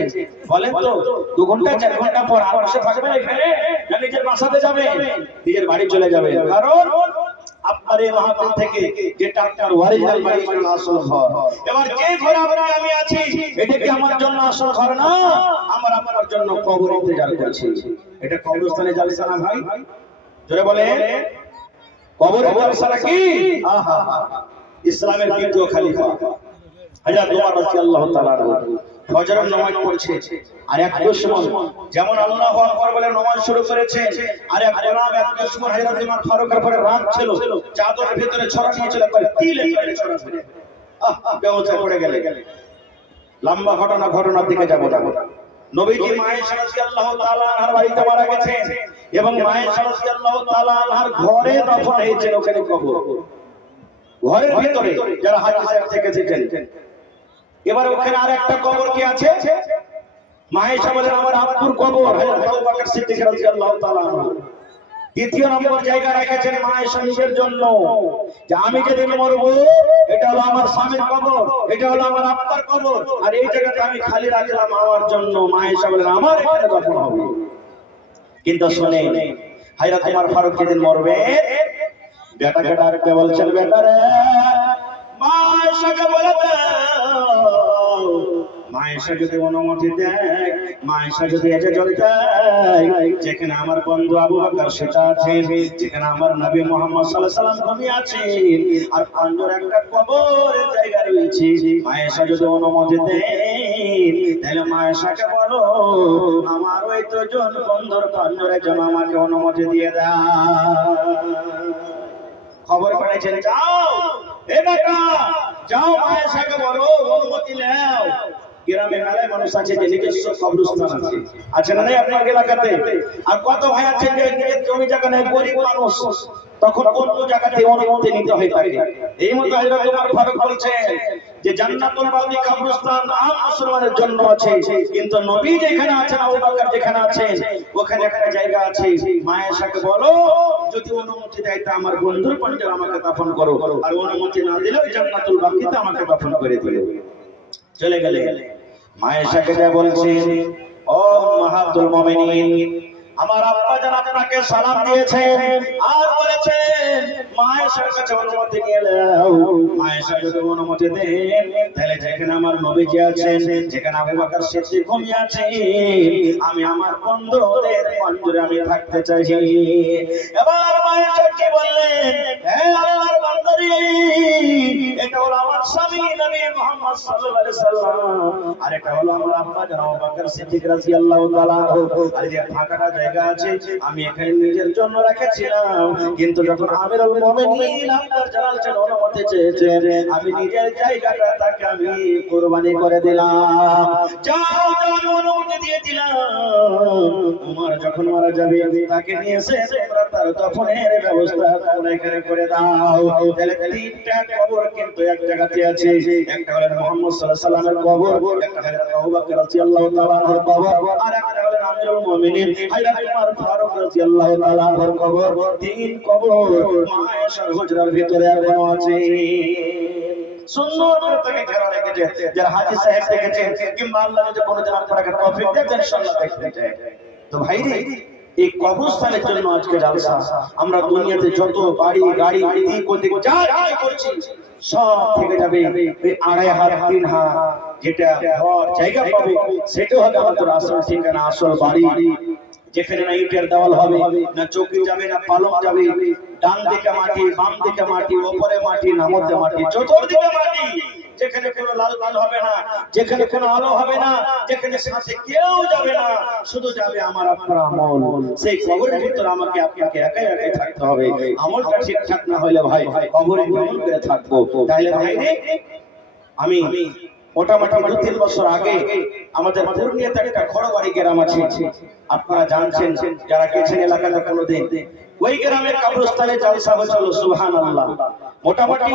বলেন তো 2 ঘন্টা 4 ঘন্টা পর আর বসে থাকবে না এখানে, না নিজের বাসাতে যাবে, নিজের বাড়ি চলে যাবে। কারণ আপনার এই মাহফিল থেকে যেটা আপনার ওয়ারিজাল বাড়ি হলো আসল ঘর। এবার যে ঘরে আমি আছি এটা কি আমার জন্য আসল ঘর না, আমার আপনার জন্য কবর ইন্তজার করছে। এটা কবরস্থানে জালসা না ভাই? জোরে বলে কবর জালসা কি? আহা ইসলামের দ্বিতীয় খলিফা হযরত ওমর রাদিয়াল্লাহু তাআলা ফজরের নামাজ পড়ছে, আর এক দুশমন যেমন আল্লাহু আকবার বলে নামাজ শুরু করেছে, আর এক গোলাম এক দুশমন হযরত ওমর ফারুকের উপরে রাগ ছিল, চাদরের ভিতরে ছড়া নিয়েছিল, করে তিলে করে ছড়া ফেলে বেহুঁশ পড়ে গেলে। লম্বা ঘটনার দিকে যাব না। নবীজি আয়েশা রাদিয়াল্লাহু তাআলা আনহার বাড়িতে মারা গেছে এবং আয়েশা রাদিয়াল্লাহু তাআলা আনহার ঘরে দফন হয়েছে, ওখানে কবর ঘরের ভিতরে যারা হাজী সাহেব থেকে এসেছেন। এবার ওখানে আর একটা কবর কি আছে? মায়েশা বলেন আমার আব্বুর কবর হযরত আবু বকর সিদ্দিক রাদিয়াল্লাহু তাআলা আনহু। দ্বিতীয় নম্বর জায়গা রেখেছেন মায়েশা নিজের জন্য, যে আমি যেদিন মরবো এটা হলো আমার স্বামীর কবর, এটা হলো আমার আব্বার কবর, আর এই জায়গাটা আমি খালি রাখলাম আমার জন্য। মায়েশা বলেন আমার এখানে দফন হবে। কিন্তু শুনে হযরত ওমর ফারুক যেদিন মরবে, বেটাকে ডাকতে বলছেন, বেটা রে মা আয়েশাকে বলে দাও মায়েশা যদি অনুমতি দেয়, মায়েশা যদি এজাজত দেয়, যেখানে আমার বন্ধু আবু বকর সেটা আছে, যেখানে আমার নবী মুহাম্মদ সাল্লাল্লাহু আলাইহি ওয়াসাল্লাম ঘুমিয়ে আছে, আর পাঞ্জরে একটা কবরের জায়গা রয়েছে, মায়েশা যদি অনুমতি দেয়, তাহলে মায়েশাকে বলো আমার ওই তো জন বন্ধুর পাঞ্জরে যেন আমাকে অনুমতি দিয়ে দাও। খবর পেয়েছেন, যাও এ বেটা যাও মায়েশাকে বলো অনুমতি নাও। গ্রামে মেলায় মানুষ আছে যে নিজস্ব কবরস্থান আছে, আছে না নাই আপনার এলাকাতে? আর কত ভাই আছে যে নিজের জমি জায়গা নেই, গরিব মানুষ, তখন অন্য জায়গাতে অনুমতি নিতে হয় তাকে। এই মতো হযরত ওমর ফারুক বলছেন যে জান্নাতুল বাকি কবরস্থান আম মুসলমানের জন্য আছে, কিন্তু নবী যেখানে আছেন, আবু বকর যেখানে আছেন, ওখানে একটা জায়গা আছে। মায়েশাকে বলো যদি অনুমতি দেয় তা আমার বন্ধুর পাঞ্জরে আমাকে দাফন করো, আর অনুমতি না দিলে ওই জান্নাতুল বাকিতে আমাকে দাফন করে দিও। চলে গেলে মায়েশাকে যা বলছেন, ও উম্মাহাতুল মুমিনিন, আমার আব্বা জান আপনাকে সালাম দিয়েছেন আর বলেছেন মায়েশার কাছে অনুমতি নিয়ে নাও। মায়েশা যদি অনুমতি দেন, তাহলে যেখানে আমার নবীজি আছেন, যেখানে আবু বকর সিদ্দিক ঘুমিয়ে আছে, আমি আমার বন্ধুদের পাঞ্জরে আমি থাকতে চাই। এবার মায়েশা কি বললেন, হে আল্লাহর বান্দারি, এটা হলো আমার স্বামী নবী মুহাম্মদ সাল্লাল্লাহু আলাইহি সাল্লাম, আর এটা হলো আমার আব্বা জান আবু বকর সিদ্দিক রাদিয়াল্লাহু তাআলা আনহু। আর যে ফাঁকাটা জায়গা আছে আমি এখানে নিজের জন্য রেখেছিলাম, কিন্তু যখন আমিরুল মুমিনিন আপনার জালাল জন্য অনুমতি চেয়েছেন, আমি নিজের জায়গাটা তাকে আমি কুরবানি করে দিলাম। যাও যাও অনুমতি দিয়ে দিলাম। উমর যখন মারা যাবে তাকে নিয়ে এসে তোমরা তার দফনের ব্যবস্থা তোমরা এখানে করে দাও। তাহলে তিনটা কবর কিন্তু এক জায়গাতে আছে, একটা হলো মুহাম্মদ সাল্লাল্লাহু আলাইহি সাল্লামের কবর, একটা হলো আবু বকর রাদিয়াল্লাহু তাআলা আনহুর কবর, আর একটা হলো আমিরুল মুমিনিন হযরত ওমর ফারুক রাদিয়াল্লাহু তাআলা আনহুর কবর। তিন কবর মায়েশার হুজরার ভিতরে এখনো আছে। সুন্দর করে তাকে ঘেরা রেখেছে, যারা হাজী সাহেব দেখেছেন কিংবা আল্লাহ যদি কোনোদিন আপনাকে তৌফিক দেন ইনশাআল্লাহ দেখতে চাই। তো ভাই রে, এই কবরস্থানের জন্য আজকে জালসা। আমরা দুনিয়াতে যত বাড়ি গাড়ি এদিক ওদিক যা যা করছি সব থেকে যাবে এই 2.5 হাত 3 হাত যেটা ঘর জায়গা পাবে, সেটা হবে আমাদের আসল ঠিকানা, আসল বাড়ি। যেখানে না ইটের দেওয়াল হবে, না চৌকি যাবে, না পালং যাবে, ডান দিকে মাটি, বাম দিকে মাটি, উপরে মাটি, নামতে মাটি, চতুর্দিকে মাটি, যেখানে কোনো লাল লাল হবে না, যেখানে কোনো আলো হবে না, যেখানে সাথে কেউ যাবে না, শুধু যাবে আমার আপনার আমল। সেই কবরের ভিতরে আমাকে আপনাকে একাই একাই থাকতে হবে। আমলটা ঠিকঠাক না হলে ভাই কবরে কেমন করে থাকবো? তাইলে ভাই রে, আমি মোটামুটি 2-3 বছর আগে আমাদের পূর্ণিয়াতে একটা খড়বাড়ি গ্রাম আছে, আপনারা জানছেন যারা গেছেন এলাকাতে কোনোদিন, ওই গ্রামের কবরস্থানে জালসা হয়েছিল। সুবহানাল্লাহ, মোটামুটি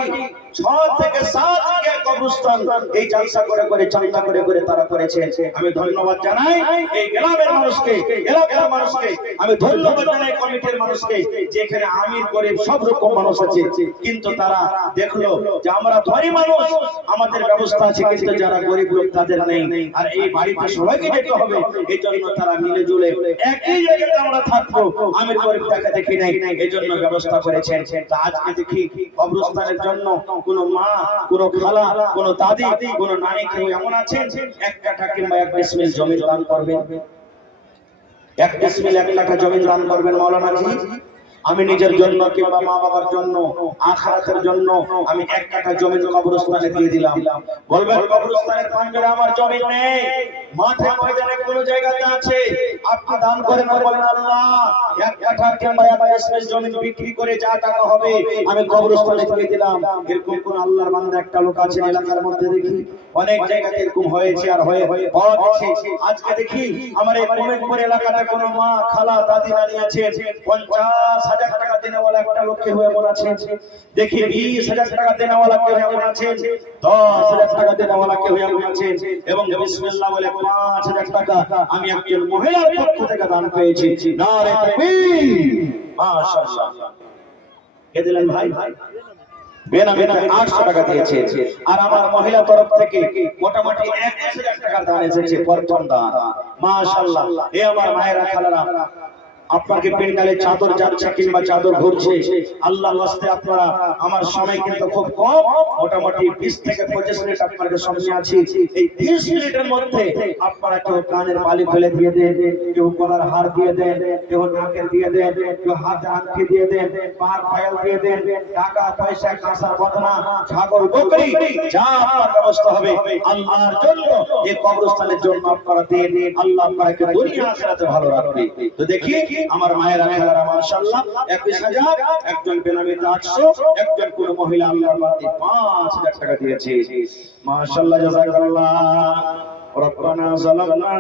6 থেকে 7 বিঘা কবরস্থান এই জালসা করে করে চাঁদা করে করে তারা করেছে। আমি ধন্যবাদ জানাই এই গ্রামের মানুষকে, এলাকার মানুষকে, আমি ধন্যবাদ জানাই কমিটির মানুষকে, যেখানে আমির গরিব সব রকম মানুষ আছে, কিন্তু তারা দেখলো যে আমরা ধনী মানুষ, আমাদের ব্যবস্থা আছে, কিন্তু যারা গরিব লোক তাদের নেই, আর এই বাড়িতে সবাইকে যেতে হবে, এই জন্য তারা মিলে জুলে একই জায়গাতে আমরা থাকবো, আমির গরিব তাকে দেখি নাই, এই জন্য ব্যবস্থা করেছেন। তা আজকে দেখি কবরস্থানের জন্য কোন মা, কোন খালা, কোন দাদি, কোন নানি কেউ এমন আছেন 1 কাঠা কিংবা 1 ডিসমিল জমি দান করবেন? 1 ডিসমিল 1 কাঠা জমি দান করবেন মাওলানা জি? আমি নিজের জন্য কিংবা মা বাবার জন্য, আখিরাতের জন্য আমি 1 কাঠা জমি কবরস্থানে দিয়ে দিলাম। বলবেন কবরস্থানের পাঞ্জরে আমার জমি নেই, মাঠে ময়দানে কোন জায়গাতে আছে, আপনি দান করেন, বলেন আল্লাহ 1 কাঠা কিংবা 1 ডিসমিল জমি বিক্রি করে যা টাকা হবে আমি কবরস্থানে দিয়ে দিলাম। এরকম কোন আল্লাহর বান্দা একটা লোক আছে এলাকার মধ্যে? দেখি অনেক জায়গাতে এরকম হয়েছে আর হয়ে হচ্ছে। আজকে দেখি আমার এই মোমেনপুর এলাকাতে কোন মা, খালা, দাদি নানি আছে, 50,000 টাকা দেনেওয়ালা একটা লোক কেউ এমন আছে, দেখি 20,000 টাকা দেনেওয়ালা কেউ এমন আছে, 10,000 টাকা দেনেওয়ালা কেউ এমন আছে, এবং বিসমিল্লাহ বলে 5,000 টাকা আমি একজন মহিলার পক্ষ থেকে দান পেয়েছি। নারে তাকবীর, মাশাআল্লাহ। কে দিলেন ভাই? বেনামে 800 টাকা দিয়েছে, আর আমার মহিলা তরফ থেকে মোটামুটি 21,000 টাকা দান এসেছে, প্রথম দান। মাশাআল্লাহ। এ আমার মায়েরা খালারা, আপনাকে পেন্ডালে চাদর যাচ্ছে কিংবা চাদর ঘুরছে, আল্লাহর ওয়াস্তে আপনারা, আমার সময় কিন্তু খুব কম, মোটামুটি 20 থেকে 25 মিনিট আপনাদের সামনে আছি। এই 20 মিনিটের মধ্যে আপনারা কেউ কানের বালি ফেলে দিয়ে দেন, কেউ গলার হার দিয়ে দেন, কেউ নাকের দিয়ে দেন, কেউ হাতে আংটি দিয়ে দেন, পার পায়াল দিয়ে দেন, টাকা পয়সা কাঁসার বদনা ছাগল বকরি যা আপনার ব্যবস্থা হবে আল্লাহর জন্য, এই কবরস্থানের জন্য আপনারা দেন। আল্লাহ আপনাকে দুনিয়া আখিরাতে ভালো রাখবে। তো দেখি আমার মায়েরা খেলারা মাশাআল্লাহ 21,000, একজন বেনামিতে 800, একজন কোন মহিলা আল্লাহর বাড়ি 5,000 টাকা দিয়েছে। মাশাআল্লাহ, জাযাকাল্লাহ। ربنا ظلمنا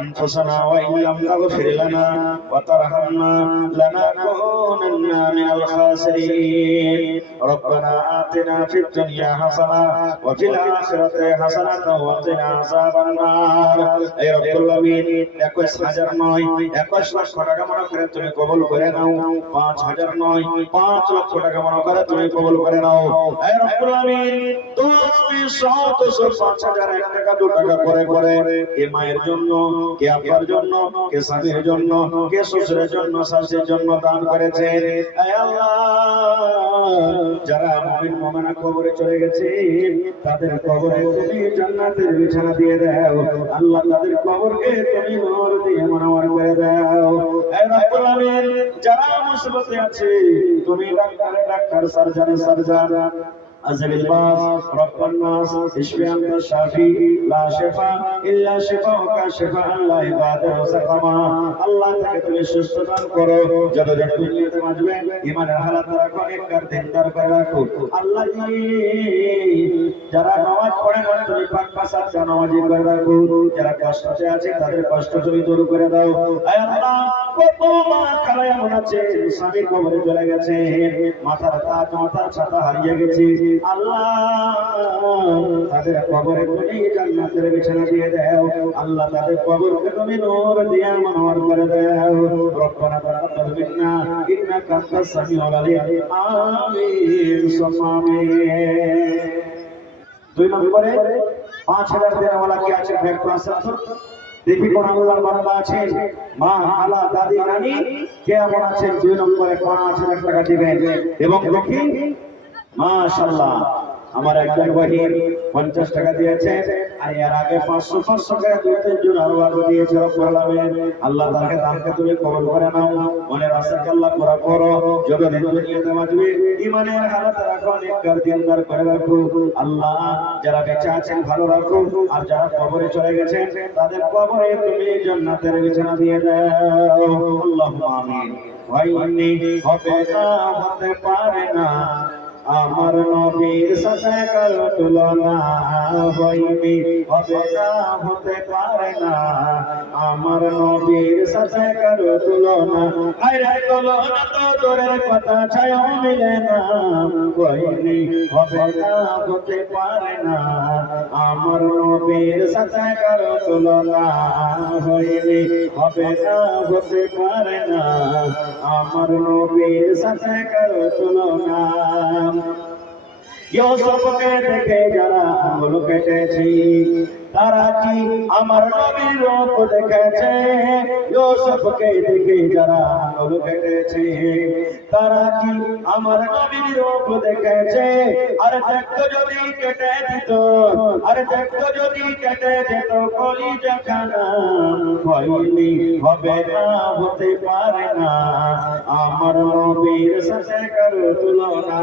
أنفسنا وإن لم تغفر لنا وترحمنا لنكونن من الخاسرين ربنا آتنا في الدنيا حسنة وفي الآخرة حسنة وقنا عذاب النار اے رب العالمین 21,000 নয় 21 লক্ষ টাকা মনে করে তুমি কবুল করে নাও, 5,000 নয় 5 লক্ষ টাকা মনে করে তুমি কবুল করে নাও। اے رب العالمین 5,000 টাকা 2 টাকা করে কে মায়ের জন্য, কে আব্বার জন্য, কে স্বামীর জন্য, কে শ্বশুরের জন্য, শাশুড়ির জন্য দান করেছে। হে আল্লাহ, যারা মুমিন মুমিনা কবরে চলে গেছে তাদের কবরে তুমি জান্নাতের বিছানা দিয়ে দাও আল্লাহ, তাদের কবরকে তুমি নূর দিয়ে মনোয়ার করে দাও। হে রব্বুল আলামিন, যারা মুসিবতে আছে তুমি ডাক্তার সার্জন أزل الباس رب الناس اشفي أنت الشافي لا شفاء إلا شفاءك شفاء لا يغادر سقما আল্লাহ তাকে তুমি সুস্থ দান করো, যতদিন দুনিয়াতে বাঁচবে ঈমানের হালাত রাখো, নেককার দিনদার করে রাখো। আল্লাহ জি, যারা নামাজ পড়ে না তুমি পাক পাঁচ নামাজি করে রাখো, যারা কষ্টে আছে তাদের কষ্ট তুমি দূর করে দাও। হে আল্লাহ, কত মা কালা এমন আছে স্বামী কবরে চলে গেছে, মাথার তাজ মাথার ছাতা হারিয়ে গেছে, আল্লাহ তাদের কবরে তুমি জান্নাতের বিছানা দিয়ে দাও আল্লাহ, তাদের কবরকে তুমি নূর দিয়ে মনোয়ার করে দাও। রব্বানা তাকাব্বাল মিন্না ইন্নাকা আনতাস সামিউল আলিম। আমিন সুম্মা আমিন। 2 নম্বরে 5,000 দেওয়ালা কি আছে ব্যাগ ক্লাস আছে, দেখি কোন আল্লাহর বান্দা আছেন, মা খালা দাদি নানি কে এমন আছেন 2 নম্বরে 5,000 টাকা দিবেন। এবং দেখি মাশাআল্লাহ আমার একজন বহির 50 টাকা দিয়েছে, আর এর আগে 500 টাকা 2-3 জন আরো আগে দিয়েছে। রব্বুল আলামিন, আল্লাহ তাকে দানকে তুমি কবুল করে নাও, মনের আশাকে আল্লাহ পুরা করো, যতদিন দুনিয়াতে বাঁচবে ঈমানের হালাত রাখো, নেককার দিনদার করে রাখো। আল্লাহ যারা বেঁচে আছেন ভালো রাখো, আর যারা কবরে চলে গেছেন তাদের কবরে তুমি জান্নাতের বিছানা দিয়ে দাও। আল্লাহুম্মা আমিন। ওয়াইনি হবে না, হতে পারে না আমার নবীর সাথে কারো তুলনা, হইনি হবে না, হতে পারে না আমার নবীর সাথে কারো তুলনা। আরে তুলনা তো দূরের কথা, ছায়াও মিলে না, হইনি হবে না, হতে পারে না আমার নবীর সাথে কারো তুলনা, হইনি হবে না, হতে পারে না আমার নবীর সাথে কারো তুলনা। ইউসুফকে দেখে যারা আঙ্গুল কেটেছি তারা কি আমার নবীর রূপ দেখেছে? ইউসুফকে দেখে যারা আঙ্গুল কেটেছে তারা কি আমার নবীর রূপ দেখেছে? আরে দেখতো যদি কেটে দিত, আরে দেখতো যদি কেটে যেত কলিজা খানা, হয়নি হবে না, হতে পারে না আমার নবীর সাথে কারো তুলনা।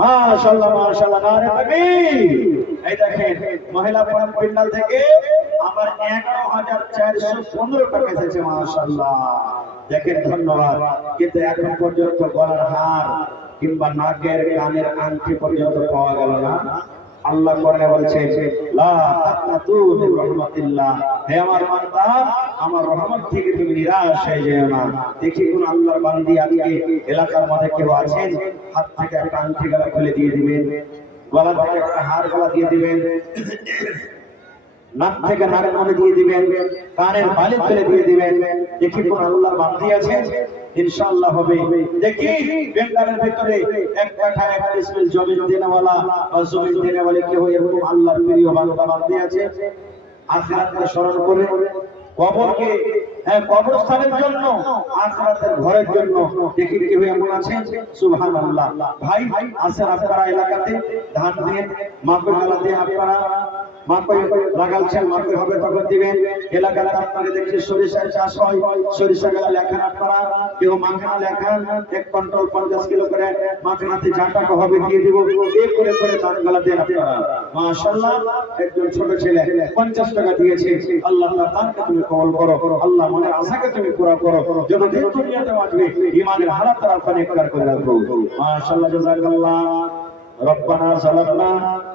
মাশাআল্লাহ মাশাআল্লাহ, নারে তাকবীর। এই দেখেন মহিলা প্যান্ডেল থেকে আমার 11,415 টাকা এসেছে। মাশাআল্লাহ, দেখেন ধন্যবাদ। কিন্তু এখন পর্যন্ত গলার হার কিংবা নাকের কানের আংটি পর্যন্ত পাওয়া গেল না। আল্লাহ কোরআনে বলছে লা তাকনাতু মিন রাহমাতিল্লাহ, হে আমার বান্দা আমার রহমত থেকে তুমি নিরাশ হয়ে যেও না। দেখি কোন আল্লাহর বান্দি আজকে এলাকার মধ্যে কেউ আছেন, হাত থেকে একটা আংটি গলা খুলে দিয়ে দিবেন, গলা থেকে একটা হার গলা দিয়ে দিবেন, নাক থেকে নাকের মধ্যে দিয়ে দিবেন, কানের বালি খুলে দিয়ে দিবেন। দেখি কোন আল্লাহর বান্দি আছেন, ইনশাআল্লাহ হবে। দেখি বেঙ্গালের ভিতরে এক কাঠা 41 মিল জমিন দেনেওয়ালা বা জমিন দেনেওয়ালা কেউ এরকম আল্লাহর প্রিয় বান্দা বান্দি আছে, আখিরাতকে স্মরণ করে কবরকে, হ্যাঁ, কবরস্থানের জন্য, আখিরাতের ঘরের জন্য। দেখি কেউ এমন আছে? সুবহানাল্লাহ। ভাই আসেন আপনারা এলাকাতে ধান দিয়ে মাকড় গালা দিয়ে আপনারা মাকড় লাগাচ্ছেন, মাকড় হবে তখন দিবেন। এলাকাতে আপনারা দেখছি সরিষার চাষ হয়, সরিষা গালা লেখান আপনারা, কেউ মাখনা লেখান 1 কুইন্টাল 50 কিলো করে মাখনাতে যা টাকা হবে দিয়ে দিব, এই করে করে ধান গালা দেন আপনারা। মাশাআল্লাহ, একজন ছোট ছেলে 50 টাকা দিয়েছে। আল্লাহ তাআলা তাকে তুমি কবুল করো, আল্লাহ মনের আশাকে তুমি পুরা করো, যতদিন দুনিয়াতে বাঁচবে ঈমানের হালাত তারা পরিষ্কার করে রাখো। মাশাআল্লাহ, জাযাকাল্লাহ। ربنا ظلمنا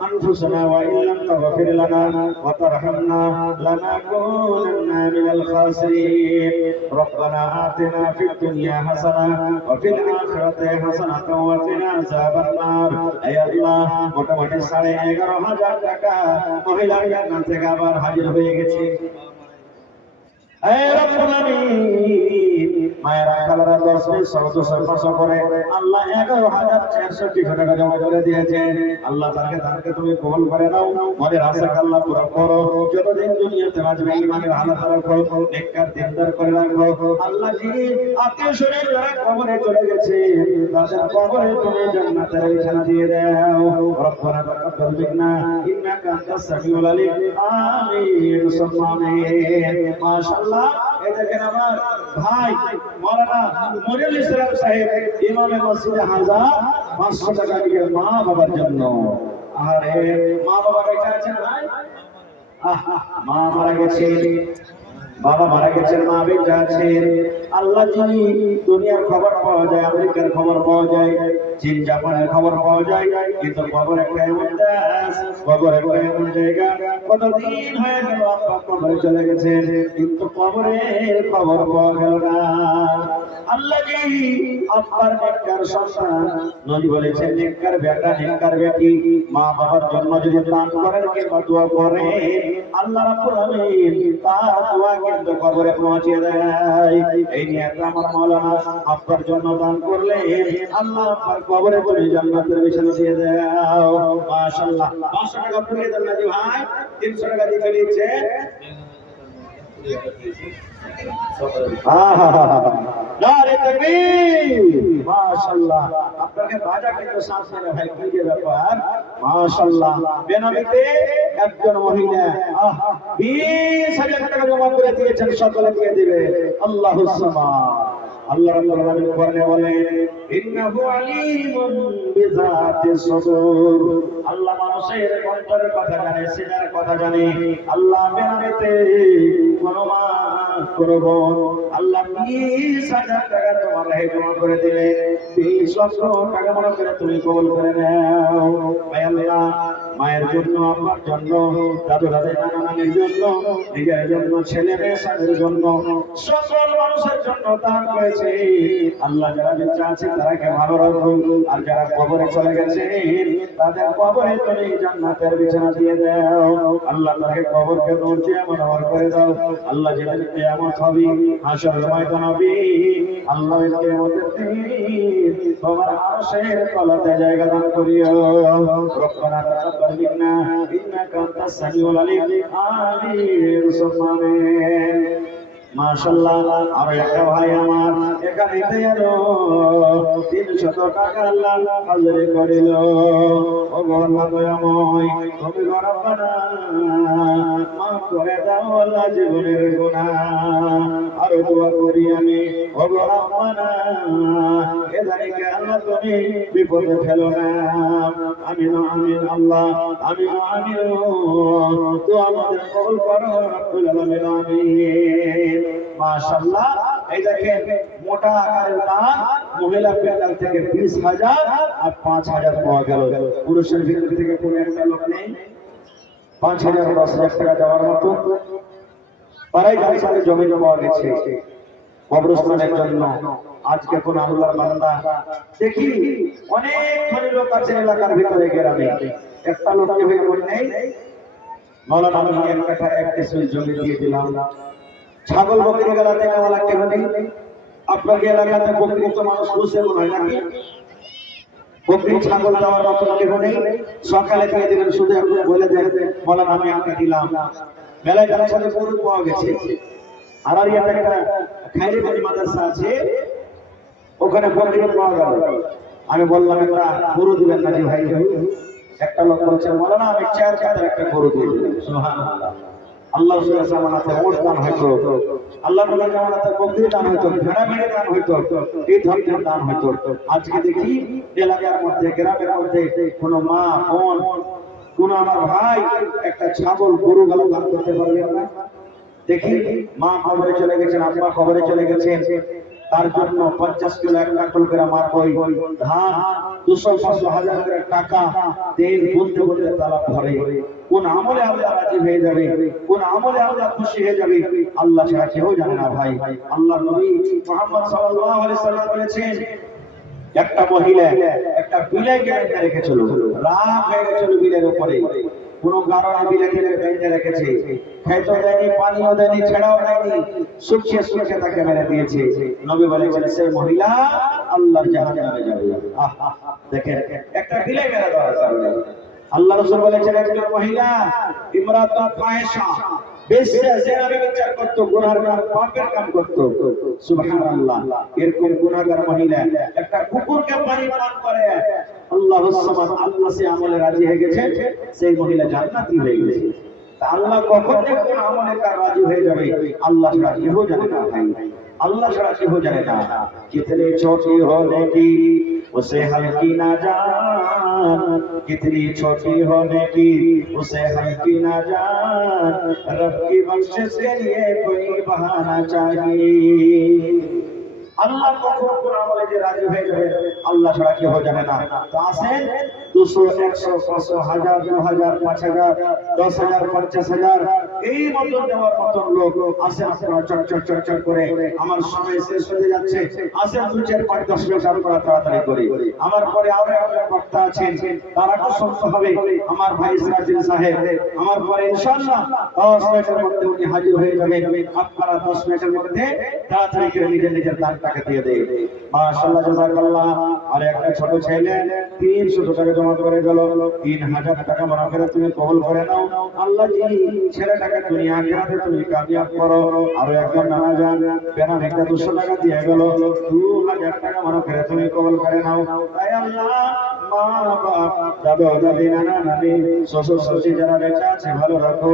أنفسنا وإن لم تغفر لنا وترحمنا لنكونن من الخاسرين ربنا آتنا في الدنيا حسنة وفي الآخرة حسنة وقنا عذاب النار أي الله মোটামুটি 11,500 টাকা মহিলার জান্নাত থেকে আবার হাজির হয়ে গেছে। মায়েরা কালারা 10 মিনিট সহজ করে আল্লাহ 11,400 টাকা জমা করে দিয়েছেন। আল্লাহ তাকে তুমি কবুল করে নাও, মনের আশা আল্লাহ পুরো করো, যতদিন দুনিয়াতে বাঁচবে ঈমানের হালাত রাখো, নেককার দিনদার করে রাখো। আল্লাহ জি আত্মীয় স্বজন যারা কবরে চলে গেছে তাদের কবরে তুমি জান্নাতের বিছানা দিয়ে দাও। রব্বানা তাকাব্বাল মিন্না ইন্নাকা আনতাস সামিউল আলিম। আমিন সুম্মা আমিন। মাশাআল্লাহ, এই দেখেন আমার ভাই মাওলানা মনিরুল ইসলাম সাহেব ইমামে মসজিদে হাজার 500 টাকা দিয়ে মা বাবার জন্য। আরে মা বাবা বেঁচে আছেন না? মা মারা গেছে, বাবা মারা গেছেন, মা বেঁচে আছে। আল্লাহ জি দুনিয়ার খবর পাওয়া যায়, আমেরিকার খবর পাওয়া যায়, চীন জাপানের খবর পাওয়া যায়, কিন্তু কবর একটা এমন দেশ, কবর একটা এমন জায়গা, কতদিন হয়ে গেল আপনার কবরে চলে গেছেন, কিন্তু কবরের খবর পাওয়া গেল না। আল্লাহ জি আপনার নেককার সন্তান, নবী বলেছেন নেককার বেটা নেককার বেটি মা বাবার জন্য যদি দান করেন কিংবা দোয়া করেন, আল্লাহ রাব্বুল আলামিন তার দোয়া কিন্তু কবরে পৌঁছে দেয়। এই নিয়ে আমার মাওলানা আপনার জন্য দান করলে আল্লাহ আপনার কবরে তুমি জান্নাতের বিছানা দিয়ে দাও। মাশাআল্লাহ, 500 টাকা পুড়িয়ে দেন না জি ভাই, 300 টাকা দিয়ে দিয়েছে। নারে তাকবীর, মাশাআল্লাহ। আপনাকে বাজা কিন্তু সামনে না ভাই, কি যে ব্যাপার, মাশাআল্লাহ। বেনামিতে একজন মহিলা 20,000 টাকা জমা করে দিয়েছেন, সকলে দিয়ে দিবে। আল্লাহুস সামাদ। আল্লাহ রাব্বুল আলামিন কোরআনে বলেন ইন্নাহু আলিমুন বিযাতিস সুদূর। আল্লাহ মানুষের অন্তরের কথা জানে, সিনার কথা জানে। আল্লাহ বেনামিতে করব, আল্লাহ 20,000 টাকা তোমার রাহে জমা করে দিলে 20 লক্ষ টাকা মনে করে তুমি কবুল করে নাও। ভাই আল্লাহ মায়ের জন্য, আমার জন্য, দাদু দাদি নানা নানির জন্য, নিজের জন্য, ছেলে মেয়ে সাদের জন্য, সকল মানুষের জন্য দান করেছে। আল্লাহ যারা বেঁচে আছে তারাকে ভালো রাখো, আর যারা কবরে চলে গেছে তাদের কবরে তুমি জান্নাতের বিছানা দিয়ে দাও। আল্লাহ তাকে কবরকে দরজা মনোহর করে দাও। আল্লাহ যেদিন কিয়ামত হবে, হাসরের ময়দান হবে, আল্লাহ এই কিয়ামতের দিন তোমার আরশের তলাতে জায়গা দান করিও। রব্বানা তাকাব্বাল মিন্না ইন্নাকা আনতাস সামিউল আলিম। আমিন সুম্মা আমিন। মাশাআল্লাহ, আর একটা ভাই আমার এখানে এলো 300 টাকা আল্লাহ হাজির করিল। ও আল্লাহ দয়াময়, তুমি রব্বানা মাফ করে দাও আল্লাহ জীবনের গুনাহ। আর দোয়া করি আমি, ও রব্বানা এদারিকে আল্লাহ তুমি বিপদে ফেলো না। আমিন আমিন আল্লাহ, আমিন আমিন। তো আমাদের কবুল করো রব্বুল আলামিন, আমিন। মাশাআল্লাহ, এই দেখেন মোটা আকারের দান, মহিলা প্যান্ডেল থেকে 20,000 আর 5,000 পাওয়া গেল। পুরুষের ভিতর থেকে কোনো একটা লোক নেই 5,000 10,000 টাকা দেওয়ার মতো। পাড়ায় জালসাতে জমি জমা গেছে কবরস্থানের জন্য। আজকে কোন আল্লাহর বান্দা দেখি অনেক ধনী লোক আছে এলাকার ভিতরে, গ্রামে একটা লোককে ভেবে মনে নেই মাওলানা আমি 1 কাঠা 1 ডিসমিল জমি দিয়ে দিলাম। ছাগল বকরি গেলা দেওয়ালা কেন নেই? আপনাকে এলাকাতে বকরি তো মানুষ বুঝে মনে হয় নাকি? বকরি ছাগল দেওয়ার মতো কেন নেই? সকালে দিয়ে দিবেন, শুধু আপনি বলে দেন বলেন আমি একটা দিলাম। মেলায় যারা সাথে গরু পাওয়া গেছে, আরারিয়াতে একটা খাইরিবাড়ি মাদ্রাসা আছে, ওখানে বকরি পাওয়া গেল। আমি বললাম একটা গরু দিবেন নাকি ভাই? একটা লোক বলছে মাওলানা আমি 4 কাতার একটা গরু দিয়ে দিলাম। সুবহানাল্লাহ। আল্লাহ রাসূলের জামানাতে ওট দান হইতো, আল্লাহ নবীর জামানাতে বকরি দান হইতো, ভেড়া ভেড়ি দান হইতো, এই ধরনের দান হইতো। আজকে দেখি এলাকার মধ্যে, গ্রামের মধ্যে কোনো মা বোন, কোন আমার ভাই একটা ছাগল গরু গেল দান করতে পারবে না। দেখি মা খবরে চলে গেছেন, আব্বা খবরে চলে গেছেন, তার জন্য 50 কিলো 1 কার্টন করে মার বই ধান, 200-500 করে টাকা তেল বলতে বলতে তালা ভরে। কোন আমলে আল্লাহ রাজি হয়ে যাবে, কোন আমলে আল্লাহ খুশি হয়ে যাবে, আল্লাহ ছাড়া কেউ জানে না ভাই। আল্লাহ নবী মুহাম্মদ সাল্লাল্লাহু আলাইহি সাল্লাম বলেছেন, একটা মহিলা একটা বিলাইকে বেঁধে রেখেছিল, রাগ হয়ে গেছিল বিলের উপরে, কোন কারণে বিলাইকে বেঁধে রেখেছে, খেতেও দেয়নি, পানিও দেয়নি, ছেড়াও দেয়নি, শুকিয়ে শুকিয়ে তাকে মেরে দিয়েছে। নবী বলেছেন সেই মহিলা আল্লাহর জাহান্নামে যাবে। দেখেন একটা বিলাই মেরে দেওয়ার কারণে আল্লাহ রাসূল বলেছেন একজন মহিলা ইমরাতুন ফাহিশা, বেশ্যা, জেনা ব্যভিচার করত, গুনাহর কাম, পাপের কাম করত। সুবহানাল্লাহ। এরকম গুনাহগার মহিলা একটা কুকুরকে পানি পান করে, আল্লাহুস সামাদ, আল্লাহ সে আমলে রাজি হয়ে গেছে, সেই মহিলা জান্নাতি হয়ে গেছে। তা আল্লাহ কখন যে কোন আমলে তার রাজি হয়ে যাবে আল্লাহ ছাড়া কেউ জানে না ভাই, अल्लाह छड़ा के हो जाने ना। कितनी छोटी हो नेकी उसे हल्की ना जान, कितनी छोटी होने की उसे हल्की ना जान, रब की बख्शिश के लिए कोई बहाना चाहिए। আল্লাহ কখন কোন আমলে যে রাজি হয়ে যাবে আল্লাহ ছাড়া কেউ জানে না। তো আসেন 200, 100, 500, 1000, 2000, 5000, 10000, 50000 এই মতন দেওয়ার মতন লোক আসেন। আপনারা চট করে, আমার সময় শেষ হয়ে যাচ্ছে, আসেন 2, 4, 5, 10 মিনিট আপনারা তাড়াতাড়ি করে। আমার পরে আরো একজন বক্তা আছেন, তারা খুব সুস্থ হবে, আমার ভাই সিরাজুল সাহেব। আমার পরে ইনশাআল্লাহ 10 মিনিটের মধ্যে উনি হাজির হয়ে যাবেন। আপনারা 10 মিনিটের মধ্যে তাড়াতাড়ি করে নিজের দান টাকা দিয়ে দেয়। মাশাআল্লাহ, জাযাকাল্লাহ। আর একটা ছোট ছেলে 300 টাকা জমা করে গেল, 3000 টাকা মনে করে তুমি কবুল করে নাও। আল্লাহ জি ছেলেটাকে দুনিয়া আখিরাতে তুমি কামিয়াব করো। আর একজন নানা জান বেনা একটা 200 টাকা দিয়ে গেল, 2000 টাকা মনে করে তুমি কবুল করে নাও। তাই আল্লাহ মা বাবা, দাদা দাদি, নানা নানি, শ্বশুর শাশুড়ি যারা বেঁচে আছে ভালো রাখো,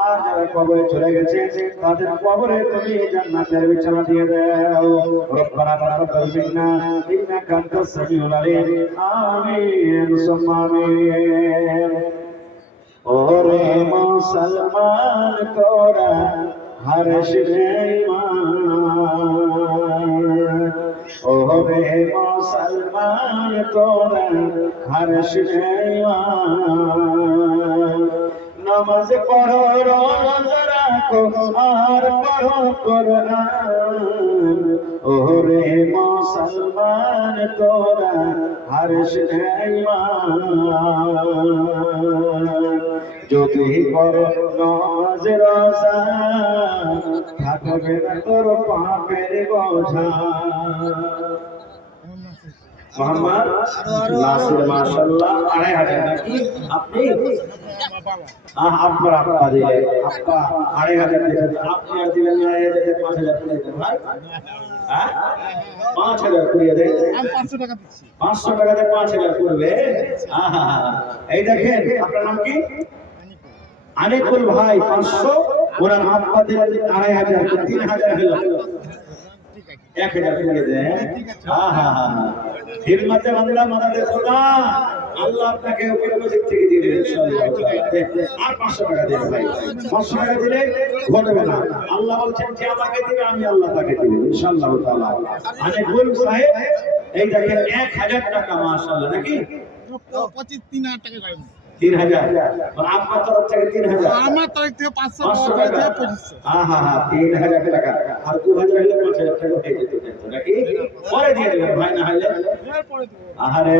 আর যারা কবরে চলে গেছে তাদের কবরে তুমি জান্নাতের বিছানা দিয়ে দাও। রব্বানা তাকাব্বাল মিন্না ইন্নাকা আনতাস সামিউল আলিম। আমিন সুম্মা আমিন। ওরে মুসলমান তোরা হর্ষ ঈমান, ওরে মুসলমান তোরা হর্ষ ঈমান, নামাজ পড়ো, রোজা রাখো, আর পড়ো কোরআন, ওরে মুসলমান তোরা হর্ষ ঈমান। যদি পড়ো নামাজ রোজা থাকবে না তোর পাপের বোঝা। মোহাম্মদ নাসির মাশাআল্লাহ 2500 নাকি আপনি আপনার আপা দিলেন, আপা 2500 দিলেন, আপনি আর দিলেন না, এই দেখে 5000 করে দেন ভাই। হ্যাঁ 5000 করে দেন, আমি 500 টাকা দিচ্ছি, 500 টাকাতে 5000 করবে। এই দেখেন আপনার নাম কি? আনিকুল ভাই 500, ওনার আপা দিলেন 2500, 3000 হলো, 1000 করে দেন। হিম্মতে বান্দা মাদাদে খোদা, আল্লাহ আপনাকে উপরিমজিদ থেকে দিয়ে দেবেন ইনশাআল্লাহ। আর 500 টাকা দেন ভাই, 500 টাকা দিলে ঘটবে না। আল্লাহ বলছেন যে আমাকে দিবে আমি আল্লাহ তাকে দিব ইনশাআল্লাহ তাআলা। আনিকুল সাহেব এই দেখেন 1000 টাকা মাশাআল্লাহ নাকি 25 3000 টাকা গাড়ি 3000, আর আপনার তরফ থেকে 3000, আমার তরফ থেকে 500 টাকা 3000 টাকা, আর 2000 হলে 5000 টাকা হয়ে যেত নাকি? পরে দিয়ে দেবেন ভাই, না হলে পরে দেব। আহারে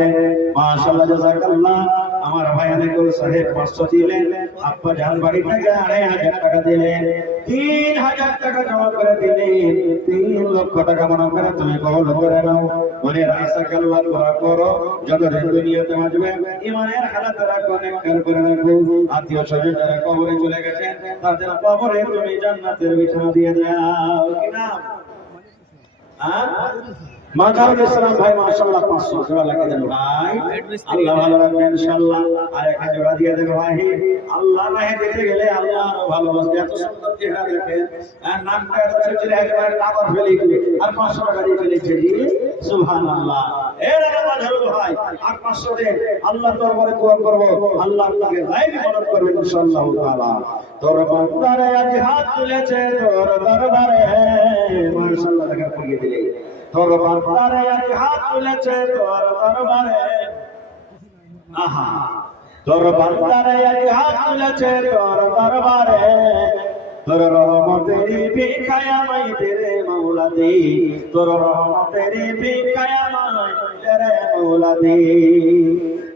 মাশাআল্লাহ, জাযাকাল্লাহ। আমার ভাই আনিকুল সাহেব 500 দিলেন, আব্বা জান বাড়ি থেকে 2500 টাকা দিলেন, 3000 টাকা জমা করে দিলেন, 3 লক্ষ টাকা মনে করে তুমি কবুল করে নাও। মনের আশা আল্লাহ পুরা করো, যতদিন দুনিয়াতে বাঁচবে ইমানের হালাত রাখো, নেককার করে রাখো। আত্মীয় স্বজন যারা কবরে চলে গেছেন তাদের কবরে তুমি জান্নাতের বিছানা দিয়ে দাও। কি নাম? মাজারুল ইসলাম ভাই, মাশাআল্লাহ 500 জোড়া লাগে দেন ভাই, আল্লাহ ভালো রাখবে ইনশাআল্লাহ। আর একটা জোড়া দিয়ে দেন ভাই, আল্লাহ রাহে দিতে গেলে আল্লাহ ভালোবাসবে। এত সুন্দর চেহারা দেখেন, আর নামটা এত ছোট একবার টাকা ফেলে আর 500 টাকা দিয়ে ফেলেছে জি, সুবহানাল্লাহ। এর মাজারুল ভাই আর 500 দেন, আল্লাহ দরবারে দোয়া করব, আল্লাহ আপনাকে গায়েবী মদদ করবে ইনশাআল্লাহ তাআলা। তোর বান্দারে আজ হাত তুলেছে তোর দরবারে, মাশাআল্লাহ দেখা করিয়ে দিলে। তোর বান্দারে আজ হাত তুলেছে তোর দরবারে, আহা তোর বান্দারে আজ হাত তুলেছে তোর দরবারে, তোর রহমতেরি ভিখায় আমায় তেরে মৌলা দে, তোর রহমতেরি ভিখায় আমায় তেরে মৌলা দে।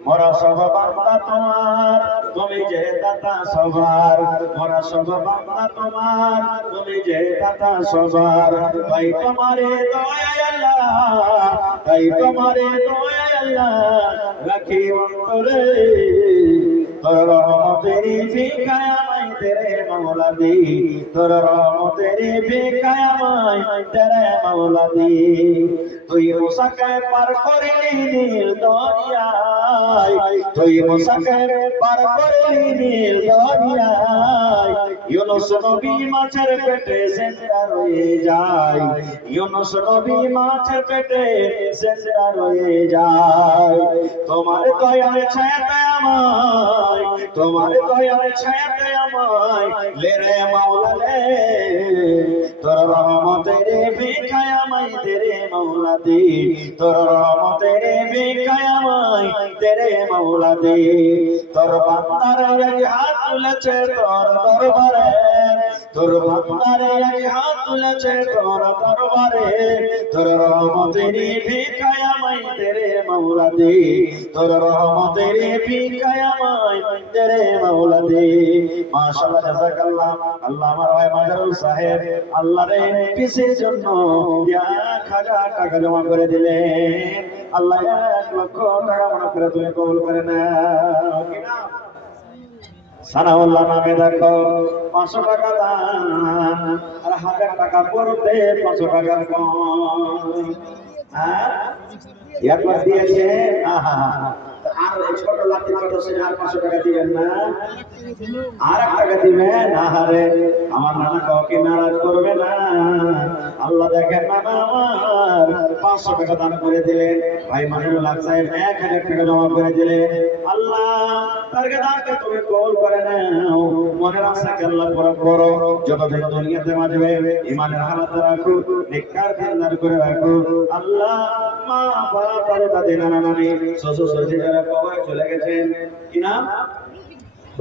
মোরা সব বান্দা তোমার, তুমি যে দাতা সবার, মোরা সব বান্দা তোমার, তুমি যে দাতা সবার। তাই তোমারে দয়া আল্লাহ, তাই তোমারে দয়া আল্লাহ রাখি অন্তরে, তোর রহমতেরি ভিখায় আমায় তেরে মৌলা দে, তোর রহমতেরি ভিখায় আমায় তেরে মৌলা দে। তুই মুসাকে পার করিলি নীল দরিয়ায়, তুই মুসাকে পার করিলি নীল দরিয়ায়, ইউনুস নবী মাছের পেটে জিন্দা রয়ে যায়, ইউনুস নবী মাছের পেটে জিন্দা রয়ে যায়। তোমার দয়ার ছায়াতে আমায়, তোমার দয়ার ছায়াতে আমায় লে রে মাওলা লে, তোর রহমতের ভিখায় আমায় তেরে মৌলা দে, তোর রহমতের ভিখায় আমায় তেরে মৌলা দে। তোর বান্দারে আজ হাত তুলেছে তোর দরবারে, তোর বান্দারে আজ হাত তুলেছে তোর দরবারে, তোর রহমতের ভিখায় আমায় তেরে মৌলা দে, তোর রহমতের ভিখায় আমায় তেরে মৌলা দে। মাশাআল্লাহ, জাযাকাল্লাহ। আল্লাহ আমার ভাই মাজারুল সাহেব আল্লাহ রে কিসের জন্য 1000 টাকা জমা করে দিলেন, আল্লাহ 1 লক্ষ টাকা মনে করে তুমি কবুল করে নাও। কি নাম? সানাউল্লাহ নামে দেখো 500 টাকা দান, আর 1000 টাকা পড়তে 500 টাকা কম। একবার দিয়েছে, আহা আর ছোট লাঠি ছোট সে আর 500 টাকা দিবেন না, আর 1 টাকা দিবেন। আহারে আমার নানা কাউকে নারাজ করবে না, আল্লাহ দেখেন নানা আমার 500 টাকা দান করে দিলেন, ভাই মানিরুল হক সাহেব 1000 টাকা জমা করে দিলেন। আল্লাহ তার দানকে তুমি কবুল করে নাও, মনের আশাকে আল্লাহ পুরো করো, যতদিন দুনিয়াতে বাঁচবে ইমানের হালাত রাখো, নেককার দিনদার করে রাখো। আল্লাহ মা বাবা দাদা নানা নানি শ্বশুর শাশুড়ি যারা কবরে চলে গেছেন, কি নাম?